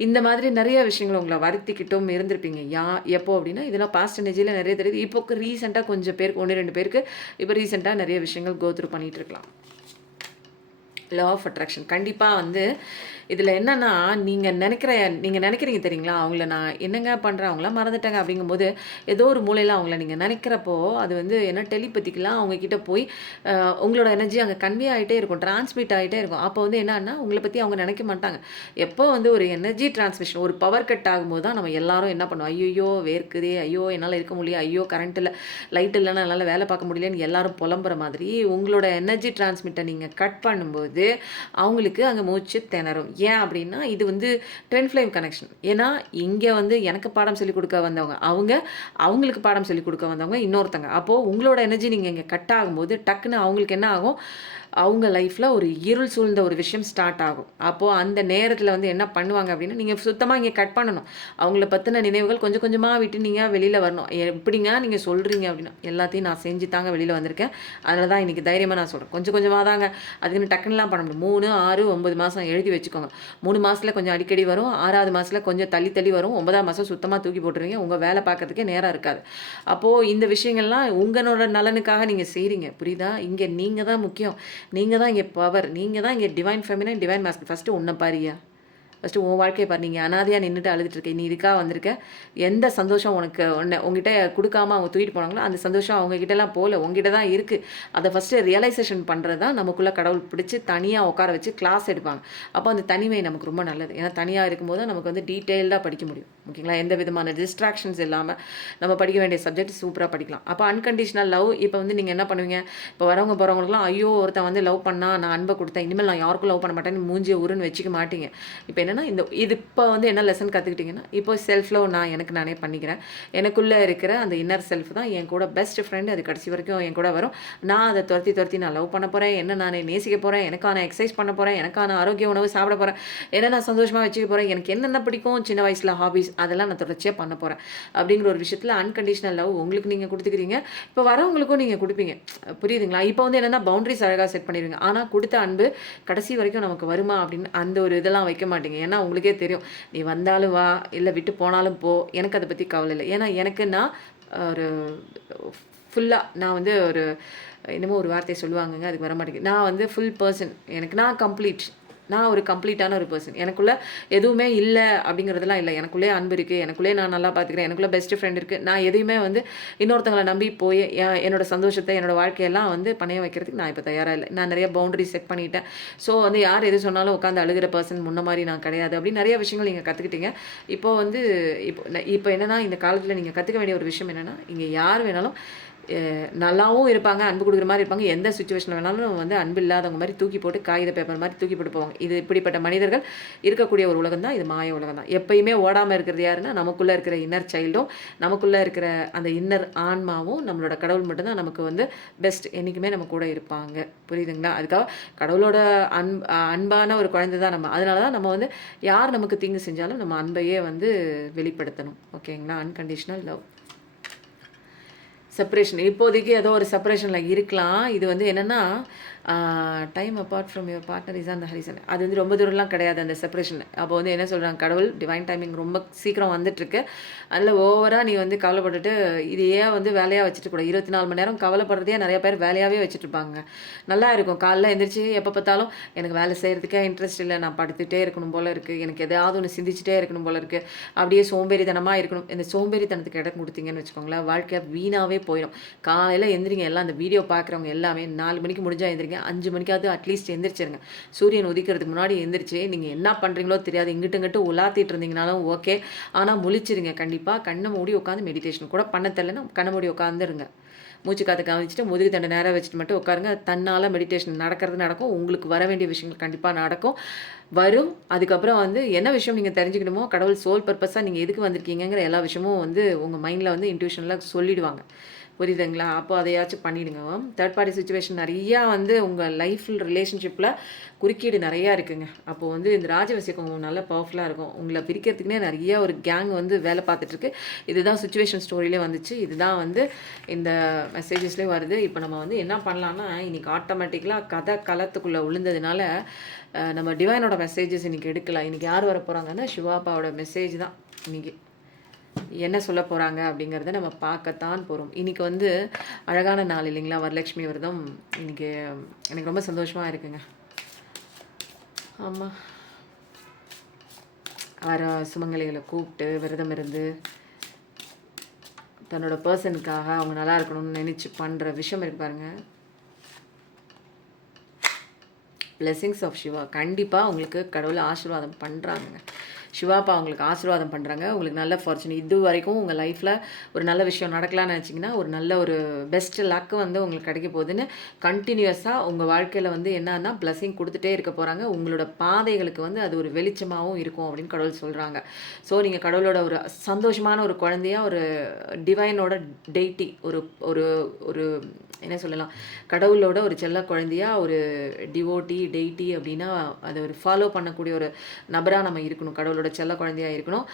இந்த மாதிரி நிறைய விஷயங்கள் உங்களை வருத்திக்கிட்டும் இருந்திருப்பீங்க. எப்போ அப்படின்னா இதெல்லாம் பாஸ்ட் எனர்ஜியில் நிறைய தெரியுது. இப்போ ரீசெண்டாக கொஞ்சம் பேருக்கு 1-2 பேருக்கு இப்போ ரீசெண்டாக நிறைய விஷயங்கள் கோத்ரூ பண்ணிகிட்டு இருக்கலாம். லா ஆஃப் அட்ராக்ஷன் கண்டிப்பாக வந்து இதில் என்னென்னா நீங்கள் நினைக்கிறீங்க தெரியுங்களா, அவங்கள நான் என்னங்க பண்ணுறேன் அவங்களாம் மறந்துட்டாங்க அப்படிங்கும்போது ஏதோ ஒரு மூலையில் அவங்கள நீங்கள் நினைக்கிறப்போ அது வந்து என்ன டெலிபதிக்கெலாம் அவங்கக்கிட்ட போய் உங்களோட எனர்ஜி அங்கே கன்வே ஆகிட்டே இருக்கும், டிரான்ஸ்மிட் ஆகிட்டே இருக்கும். அப்போ வந்து என்னன்னா உங்களை பற்றி அவங்க நினைக்க மாட்டாங்க. எப்போ வந்து ஒரு எனர்ஜி டிரான்ஸ்மிஷன் ஒரு பவர் கட் ஆகும்போது தான் நம்ம எல்லாரும் என்ன பண்ணுவோம், ஐயோ வேர்க்குதே, ஐயோ என்னால் இருக்க முடியல, ஐயோ கரண்ட் இல்லை, லைட் இல்லைன்னா என்னால் வேலை பார்க்க முடியலன்னு எல்லாரும் புலம்புற மாதிரி உங்களோட எனர்ஜி டிரான்ஸ்மிட்டை நீங்கள் கட் பண்ணும்போது அவங்களுக்கு அங்கே மூச்சு திணறும். ஏன் அப்படின்னா இது வந்து ட்வின் ஃப்ளேம் கனெக்ஷன். ஏன்னா இங்கே வந்து எனக்கு பாடம் சொல்லிக் கொடுக்க வந்தவங்க அவங்களுக்கு பாடம் சொல்லிக் கொடுக்க வந்தவங்க இன்னொருத்தங்க. அப்போது உங்களோட எனர்ஜி நீங்கள் இங்கே கட் ஆகும்போது டக்குன்னு அவங்களுக்கு என்ன ஆகும், அவங்க லைஃப்பில் ஒரு இருள் சூழ்ந்த ஒரு விஷயம் ஸ்டார்ட் ஆகும். அப்போது அந்த நேரத்தில் வந்து என்ன பண்ணுவாங்க அப்படின்னா நீங்கள் சுத்தமாக இங்கே கட் பண்ணணும். அவங்கள பற்றின நினைவுகள் கொஞ்சம் கொஞ்சமாக விட்டு நீங்கள் வெளியில் வரணும். எப்படிங்க நீங்கள் சொல்கிறீங்க அப்படின்னா எல்லாத்தையும் நான் செஞ்சு தாங்க வெளியில் வந்திருக்கேன், அதில் தான் இன்றைக்கி தைரியமாக நான் சொல்கிறேன். கொஞ்சம் கொஞ்சமாக தாங்க, அதுக்குன்னு டக்குன்னுலாம் பண்ண முடியும். 3, 6, 9 மாதம் எழுதி வச்சுக்கோங்க. 3 மாதத்தில் கொஞ்சம் அடிக்கடி வரும், 6வது மாதத்தில் கொஞ்சம் தள்ளி வரும், 9ஆம் மாதம் சுத்தமாக தூக்கி போட்டுருவீங்க. உங்கள் வேலை பார்க்கறதுக்கே நேரம் இருக்காது. அப்போது இந்த விஷயங்கள்லாம் உங்களோட நலனுக்காக நீங்கள் செய்கிறீங்க, புரியுதா? இங்கே நீங்கள் தான் முக்கியம், நீங்கள் தான் இங்கே பவர், நீங்கள் தான் இங்கே divine feminine divine mask. First உன்னை பாரியா, ஃபஸ்ட்டு உன் வாழ்க்கையை பாரு. நீங்கள் அனாதையாக நின்றுட்டு அழுதுட்டுருக்கேன், நீ இதுக்காக வந்திருக்க. எந்த சந்தோஷம் உங்ககிட்ட கொடுக்காம அவங்க தூக்கிட்டு போனாங்களோ அந்த சந்தோஷம் அவங்ககிட்டலாம் போகல, உங்ககிட்ட தான் இருக்குது. அதை ஃபஸ்ட்டு ரியலைசேஷன் பண்ணுறது தான் நமக்குள்ளே கடவுள் பிடிச்சி தனியாக உட்கார வச்சு கிளாஸ் எடுப்பாங்க. அப்போ அந்த தனிமை நமக்கு ரொம்ப நல்லது. ஏன்னா தனியாக இருக்கும்போது நமக்கு வந்து டீட்டெயில்டாக படிக்க முடியும், ஓகேங்களா? எந்த விதமான டிஸ்ட்ராக்ஷன்ஸ் இல்லாமல் நம்ம படிக்க வேண்டிய சப்ஜெக்ட் சூப்பராக படிக்கலாம். அப்போ அன்கண்டிஷனல் லவ் இப்போ வந்து நீங்கள் என்ன பண்ணுவீங்க, இப்போ வரவங்க போகிறவங்களுக்குலாம் ஐயோ ஒருத்தன் வந்து லவ் பண்ணால் நான் அன்பை கொடுத்தேன், இனிமேல் நான் யாருக்கும் லவ் பண்ண மாட்டேன்னு மூஞ்சியை உருன்னு வச்சுக்க மாட்டீங்க. இப்போ என்னன்னா இது இப்போ வந்து என்ன லெசன் கற்றுக்கிட்டிங்கன்னா, இப்போ செல்ஃப் லவ் நானே பண்ணிக்கிறேன். எனக்குள்ளே இருக்கிற அந்த இன்னர் செல்ஃப் தான் என் கூட பெஸ்ட் ஃப்ரெண்டு, அது கடைசி வரைக்கும் என் கூட வரும். நான் அதை துரத்தி நான் லவ் பண்ண போகிறேன், என்ன நானே நேசிக்க போகிறேன், எனக்கான எக்ஸசைஸ் பண்ண போகிறேன், எனக்கான ஆரோக்கிய உணவு சாப்பிட போகிறேன், என்ன நான் சந்தோஷமாக வச்சுக்க போகிறேன், எனக்கு என்னென்ன பிடிக்கும் சின்ன வயசில் ஹாபிஸ் அதெல்லாம் நான் தொடர்ச்சியாக பண்ண போகிறேன் அப்படிங்கிற ஒரு விஷயத்தில் அன்கண்டிஷனல் லவ் உங்களுக்கு நீங்கள் கொடுத்துக்கிறீங்க. இப்போ வரவங்களுக்கும் நீங்கள் கொடுப்பீங்க, புரியுதுங்களா? இப்போ வந்து என்னென்னா பவுண்டரிஸ் அழகாக செட் பண்ணிடுவீங்க. ஆனால் கொடுத்த அன்பு கடைசி வரைக்கும் நமக்கு வருமா அப்படின்னு அந்த ஒரு இதெல்லாம் வைக்க மாட்டீங்க. ஏன்னா உங்களுக்கே தெரியும், நீ வந்தாலும் வா, இல்லை விட்டு போனாலும் போ, எனக்கு அதை பற்றி கவலை இல்லை. ஏன்னா எனக்கு நான் ஒரு ஃபுல்லாக நான் வந்து ஒரு என்னமோ ஒரு வார்த்தையை சொல்லுவாங்கங்க, அதுக்கு வர மாட்டேங்குது. நான் வந்து ஃபுல் பர்சன், நான் ஒரு கம்ப்ளீட்டான ஒரு பர்சன். எனக்குள்ளே எதுவுமே இல்லை அப்படிங்கிறதுலாம் இல்லை. எனக்குள்ளே அன்பு இருக்குது, எனக்குள்ளே நான் நல்லா பார்த்துக்கிறேன், எனக்குள்ளே பெஸ்ட் ஃப்ரெண்ட் இருக்குது. நான் எதையுமே வந்து இன்னொருத்தங்களை நம்பி போய் என்னோட சந்தோஷத்தை என்னோடய வாழ்க்கையெல்லாம் வந்து பணைய வைக்கிறதுக்கு நான் இப்போ தயாராக இல்லை. நான் நிறைய பவுண்டரி செட் பண்ணிட்டேன். ஸோ வந்து யார் எது சொன்னாலும் உட்காந்து அழுகிற பர்சன் முன்ன மாதிரி நான் கிடையாது அப்படின்னு நிறைய விஷயங்கள் நீங்கள் கற்றுக்கிட்டீங்க. இப்போ வந்து இப்போ என்னென்னா இந்த காலத்தில் நீங்கள் கற்றுக்க வேண்டிய ஒரு விஷயம் என்னென்னா, இங்கே யார் வேணாலும் நல்லாவும் இருப்பாங்க, அன்பு கொடுக்குற மாதிரி இருப்பாங்க. எந்த சுச்சுவேஷனில் வேணாலும் வந்து அன்பு இல்லாதவங்க மாதிரி தூக்கி போட்டு காகித பேப்பர் மாதிரி தூக்கி போட்டு போவாங்க. இது இப்படிப்பட்ட மனிதர்கள் இருக்கக்கூடிய ஒரு உலகம் தான் இது, மாய உலகம் தான். எப்பயுமே ஓடாமல் இருக்கிறது யாருன்னா, நமக்குள்ளே இருக்கிற இன்னர் சைல்டும், நமக்குள்ளே இருக்கிற அந்த இன்னர் ஆன்மாவும், நம்மளோட கடவுள் மட்டும்தான் நமக்கு வந்து பெஸ்ட். என்றைக்குமே நம்ம கூட இருப்பாங்க. புரியுதுங்களா? அதுக்காக கடவுளோட அன்பான ஒரு குழந்தை தான் நம்ம. அதனால தான் நம்ம வந்து யார் நமக்கு தீங்கு செஞ்சாலும் நம்ம அன்பையே வந்து வெளிப்படுத்தணும். ஓகேங்களா? Unconditional love. செப்பரேஷன் இப்போதைக்கு ஏதோ ஒரு செப்பரேஷனில் இருக்கலாம். இது வந்து என்னென்னா, time apart from your partner is on the Harrison. அது வந்து ரொம்ப தூரம்லாம் கிடையாது அந்த செப்பரேஷன். அப்போ வந்து என்ன சொல்கிறாங்க, கடவுள் டிவைன் டைமிங் ரொம்ப சீக்கிரம் வந்துட்டுருக்கு. அதில் ஓவராக நீ வந்து கவலைப்பட்டுட்டு இதையே வந்து வேலையாக வச்சுட்டு கூட 24 மணி நேரம் கவலைப்படுறதையே நிறைய பேர் வேலையாகவே வச்சுட்ருப்பாங்க. நல்லா இருக்கும். காலைல எந்திரிச்சு எப்போ பார்த்தாலும் எனக்கு வேலை செய்கிறதுக்கே இன்ட்ரெஸ்ட் இல்லை, நான் படுத்துகிட்டே இருக்கணும் போல் இருக்குது, எனக்கு எதாவது ஒன்று சிந்திச்சுட்டே இருக்கணும் போல் இருக்குது, அப்படியே சோம்பேறித்தனமாக இருக்கணும். இந்த சோம்பேறித்தனத்துக்கு இடம் கொடுத்தீங்கன்னு வச்சுக்கோங்களேன், வாழ்க்கையை வீணாகவே போயிடும். காலையில் எந்திரிங்க, எல்லாம் அந்த வீடியோ பார்க்குறவங்க எல்லாமே 4 மணிக்கு முடிஞ்சால் எந்திரிங்க, 5 மணிக்காவது அட்லீஸ்ட் எந்திரிச்சிருங்க. சூரியன் உதிக்கிறதுக்கு முன்னாடி எந்திரிச்சு நீங்கள் என்ன பண்ணுறீங்களோ தெரியாது, இங்கிட்டு உலாத்திட்டு இருந்தீங்கனாலும் ஓகே, ஆனால் முழிச்சிருங்க. கண்டிப்பாக கண்ணை மூடி உட்காந்து மெடிடேஷன் கூட பண்ண தெரியலன்னா கண்ணை மூடி உட்காந்துருங்க. மூச்சு காற்று கவனிச்சுட்டு முதுகு தண்டை நேரம் வச்சுட்டு மட்டும் உட்காருங்க. தன்னால் மெடிடேஷன் நடக்கும். உங்களுக்கு வர வேண்டிய விஷயங்கள் கண்டிப்பாக நடக்கும், வரும். அதுக்கப்புறம் வந்து என்ன விஷயம் நீங்கள் தெரிஞ்சுக்கணுமோ, கடவுள் சோல் பர்பஸாக நீங்கள் எதுக்கு வந்திருக்கீங்கிற எல்லா விஷயமும் வந்து உங்கள் மைண்டில் வந்து இன்ட்யூஷனில் சொல்லிவிடுவாங்க. புரியுதுங்களா? அப்போ அதையாச்சும் பண்ணிவிடுங்க. தேர்ட் பார்ட்டி சுச்சுவேஷன் நிறையா வந்து உங்கள் லைஃப்பில் ரிலேஷன்ஷிப்பில் குறுக்கீடு நிறையா இருக்குங்க. அப்போது வந்து இந்த ராஜவசியம் நல்லா பவர்ஃபுல்லாக இருக்கும். உங்களை பிரிக்கிறதுக்குனே நிறைய ஒரு கேங் வந்து வேலை பார்த்துட்ருக்கு. இதுதான் சுச்சுவேஷன் ஸ்டோரியிலே வந்துச்சு. இதுதான் வந்து இந்த மெசேஜஸ்லேயே வருது. இப்போ நம்ம வந்து என்ன பண்ணலான்னா, இன்றைக்கி ஆட்டோமேட்டிக்கலாக கதை களத்துக்குள்ளே விழுந்ததுனால நம்ம டிவைனோட மெசேஜஸ் இன்றைக்கி எடுக்கலாம். இன்றைக்கி யார் வர போகிறாங்கன்னா, சிவாப்பாவோட மெசேஜ் தான் இன்றைக்கி என்ன சொல்ல போகிறாங்க அப்படிங்கிறத நம்ம பார்க்கத்தான் போகிறோம். இன்றைக்கி வந்து அழகான நாள் இல்லைங்களா, வரலட்சுமி விரதம். இன்றைக்கி எனக்கு ரொம்ப சந்தோஷமாக இருக்குங்க. ஆமாம், வர சுமங்கலிகளை கூப்பிட்டு விரதம் இருந்து தன்னோட பர்சனுக்காக அவங்க நல்லா இருக்கணும்னு நினச்சி பண்ணுற விஷயம் இருக்கு பாருங்கள். Blessings of Shiva. கண்டிப்பாக உங்களுக்கு கடவுளை ஆசீர்வாதம் பண்ணுறாங்க. சிவாப்பா உங்களுக்கு ஆசீர்வாதம் பண்ணுறாங்க. உங்களுக்கு நல்ல ஃபார்ச்சுன். இது வரைக்கும் உங்கள் லைஃப்பில் ஒரு நல்ல விஷயம் நடக்கலான்னு நினச்சிங்கன்னா, ஒரு நல்ல ஒரு பெஸ்ட் லக்கு வந்து உங்களுக்கு கிடைக்க போகுதுன்னு கண்டினியூஸாக உங்கள் வாழ்க்கையில் வந்து என்னன்னா பிளஸிங் கொடுத்துட்டே இருக்க போகிறாங்க. உங்களோட பாதைகளுக்கு வந்து அது ஒரு வெளிச்சமாகவும் இருக்கும் அப்படின்னு கடவுள் சொல்கிறாங்க. ஸோ நீங்கள் கடவுளோட ஒரு சந்தோஷமான ஒரு குழந்தையாக, ஒரு டிவைனோட டெய்ட்டி, ஒரு ஒரு ஒரு என்ன சொல்லலாம், கடவுளோட ஒரு செல்ல குழந்தையாக, ஒரு டிவோட்டி டெய்ட்டி அப்படின்னா அதை ஒரு ஃபாலோ பண்ணக்கூடிய ஒரு நபராக நம்ம இருக்கணும். கடவுளோட செல்ல குழந்தையாக இருக்கணும்.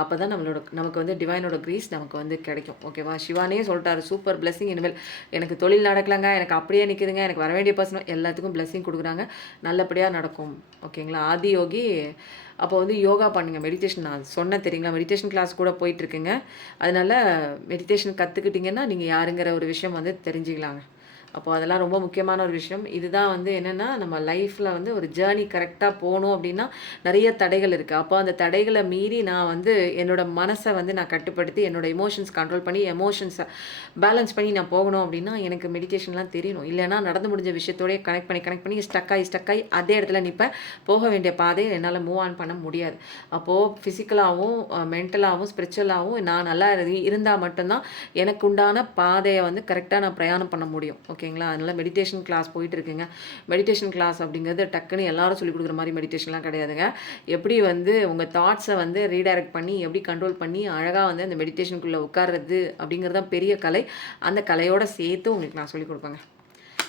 அப்போ தான் நமக்கு வந்து டிவைனோட கிரீஸ் நமக்கு வந்து கிடைக்கும். ஓகேவா? சிவானே சொல்லிட்டாரு, சூப்பர் பிளெஸிங். இனிமேல் எனக்கு தொழில் நடக்கலங்க, எனக்கு அப்படியே நிற்குதுங்க, எனக்கு வர வேண்டிய பர்சன் எல்லாத்துக்கும் பிளெஸிங் கொடுக்குறாங்க, நல்லபடியாக நடக்கும். ஓகேங்களா? ஆதியோகி. அப்போ வந்து யோகா பண்ணுங்கள், மெடிடேஷன். நான் சொன்ன தெரியுங்களா, மெடிடேஷன் கிளாஸ் கூட போயிட்டுருக்குங்க. அதனால் மெடிடேஷன் கற்றுக்கிட்டிங்கன்னா நீங்கள் யாருங்கிற ஒரு விஷயம் வந்து தெரிஞ்சுக்கலாங்க. அப்போ அதெல்லாம் ரொம்ப முக்கியமான ஒரு விஷயம். இதுதான் வந்து என்னென்னா, நம்ம லைஃப்பில் வந்து ஒரு ஜேர்னி கரெக்டாக போகணும் அப்படின்னா நிறைய தடைகள் இருக்குது. அப்போ அந்த தடைகளை மீறி நான் வந்து என்னோடய மனசை வந்து நான் கட்டுப்படுத்தி என்னோடய எமோஷன்ஸ் கண்ட்ரோல் பண்ணி எமோஷன்ஸை பேலன்ஸ் பண்ணி நான் போகணும் அப்படின்னா எனக்கு மெடிடேஷன்லாம் தெரியணும். இல்லைனா நடந்து முடிஞ்ச விஷயத்தோடய கனெக்ட் பண்ணி ஸ்டக் ஆகி அதே இடத்துல நிற்பேன். போக வேண்டிய பாதையை என்னால் மூவ் ஆன் பண்ண முடியாது. அப்போது ஃபிசிக்கலாகவும் மென்டலாகவும் ஸ்பிரிச்சுவலாகவும் நான் நல்லா இருந்தால் மட்டும்தான் எனக்கு உண்டான பாதையை வந்து கரெக்டாக நான் பிரயாணம் பண்ண முடியும். ஓகேங்களா? அதனால் மெடிடேஷன் கிளாஸ் போயிட்டு இருக்குங்க. மெடிடேஷன் கிளாஸ் அப்படிங்கிறது டக்குன்னு எல்லாரும் சொல்லிக் கொடுக்குற மாதிரி மெடிடேஷன்லாம் கிடையாதுங்க. எப்படி வந்து உங்கள் தாட்ஸை வந்து ரீடைரக்ட் பண்ணி எப்படி கண்ட்ரோல் பண்ணி அழகாக வந்து அந்த மெடிடேஷனுக்குள்ளே உட்கார்றது அப்படிங்கிறது தான் பெரிய கலை. அந்த கலையோடு சேர்த்து உங்களுக்கு நான் சொல்லிக் கொடுப்பேங்க.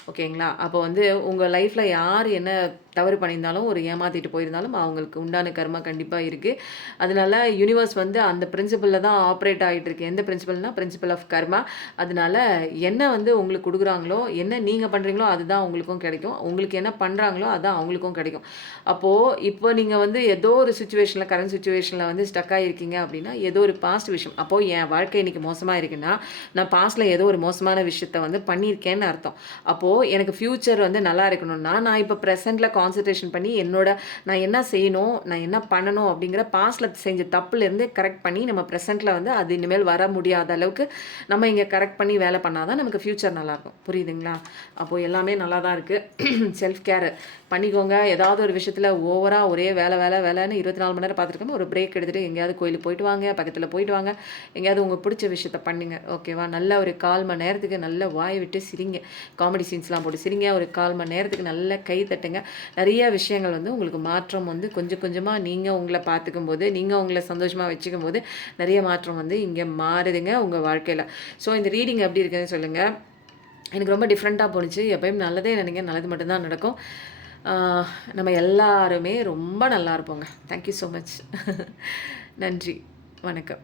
ஓகேங்களா? அப்போ வந்து உங்கள் லைஃப்பில் யார் என்ன தவறு பண்ணியிருந்தாலும், ஒரு ஏமாற்றிட்டு போயிருந்தாலும் அவங்களுக்கு உண்டான கர்மா கண்டிப்பாக இருக்குது. அதனால யூனிவர்ஸ் வந்து அந்த பிரின்சிபலில் தான் ஆப்ரேட் ஆகிட்டு இருக்கு. எந்த பிரின்சிபல்னால் பிரின்சிபல் ஆஃப் கர்மா. அதனால என்ன வந்து உங்களுக்கு கொடுக்குறாங்களோ, என்ன நீங்கள் பண்ணுறீங்களோ அதுதான் உங்களுக்கும் கிடைக்கும். உங்களுக்கு என்ன பண்ணுறாங்களோ அதுதான் அவங்களுக்கும் கிடைக்கும். அப்போது இப்போ நீங்கள் வந்து ஏதோ ஒரு சுச்சுவேஷனில், கரண்ட் சுச்சுவேஷனில் வந்து ஸ்டக் ஆகிருக்கீங்க அப்படின்னா, ஏதோ ஒரு பாஸ்ட் விஷயம். அப்போது என் வாழ்க்கை இன்றைக்கி மோசமாக இருக்குன்னா, நான் பாஸ்ட்டில் ஏதோ ஒரு மோசமான விஷயத்தை வந்து பண்ணியிருக்கேன்னு அர்த்தம். அப்போது எனக்கு ஃப்யூச்சர் வந்து நல்லா இருக்கணும்னா, நான் இப்போ ப்ரெசென்ட்டில் கான்சன்ட்ரேஷன் பண்ணி நான் என்ன செய்யணும், நான் என்ன பண்ணணும் அப்படிங்கிற பாஸ்ட்டில் செஞ்ச தப்புலேருந்து கரெக்ட் பண்ணி நம்ம ப்ரெசென்ட்டில் வந்து அது இனிமேல் வர முடியாத அளவுக்கு நம்ம இங்கே கரெக்ட் பண்ணி வேலை பண்ணால் தான் நமக்கு ஃப்யூச்சர் நல்லாயிருக்கும். புரியுதுங்களா? அப்போது எல்லாமே நல்லா தான் இருக்குது. செல்ஃப் கேர் பண்ணிக்கோங்க. ஏதாவது ஒரு விஷயத்தில் ஓவராக ஒரே வேலைன்னு 24 மணி நேரம் பார்த்துருக்கோம். ஒரு பிரேக் எடுத்துகிட்டு எங்கேயாவது கோயிலுக்கு போயிட்டு வாங்க, பக்கத்தில் போயிட்டு வாங்க, எங்கேயாவது உங்களுக்கு பிடிச்ச விஷயத்த பண்ணுங்க. ஓகேவா? நல்ல ஒரு 1/4 மணி நேரத்துக்கு நல்ல வாய் விட்டு சிரிங்க. காமெடி சீன்ஸ்லாம் போட்டு சிரிங்க. ஒரு 1/4 மணி நேரத்துக்கு நல்ல கை தட்டுங்க. நிறைய விஷயங்கள் வந்து உங்களுக்கு மாற்றம் வந்து கொஞ்சம் கொஞ்சமாக நீங்கள் உங்களை பார்த்துக்கும் போது, நீங்கள் உங்களை சந்தோஷமாக வச்சுக்கும் போது நிறைய மாற்றம் வந்து இங்கே மாறுதுங்க உங்கள் வாழ்க்கையில். ஸோ இந்த ரீடிங் எப்படி இருக்குதுன்னு சொல்லுங்கள். எனக்கு ரொம்ப டிஃப்ரெண்ட்டாக போணுச்சு. எப்பயும் நல்லதே நினைங்க, நல்லது மட்டும்தான் நடக்கும். நம்ம எல்லாருமே ரொம்ப நல்லா இருப்போங்க. Thank you so much. நன்றி. வணக்கம்.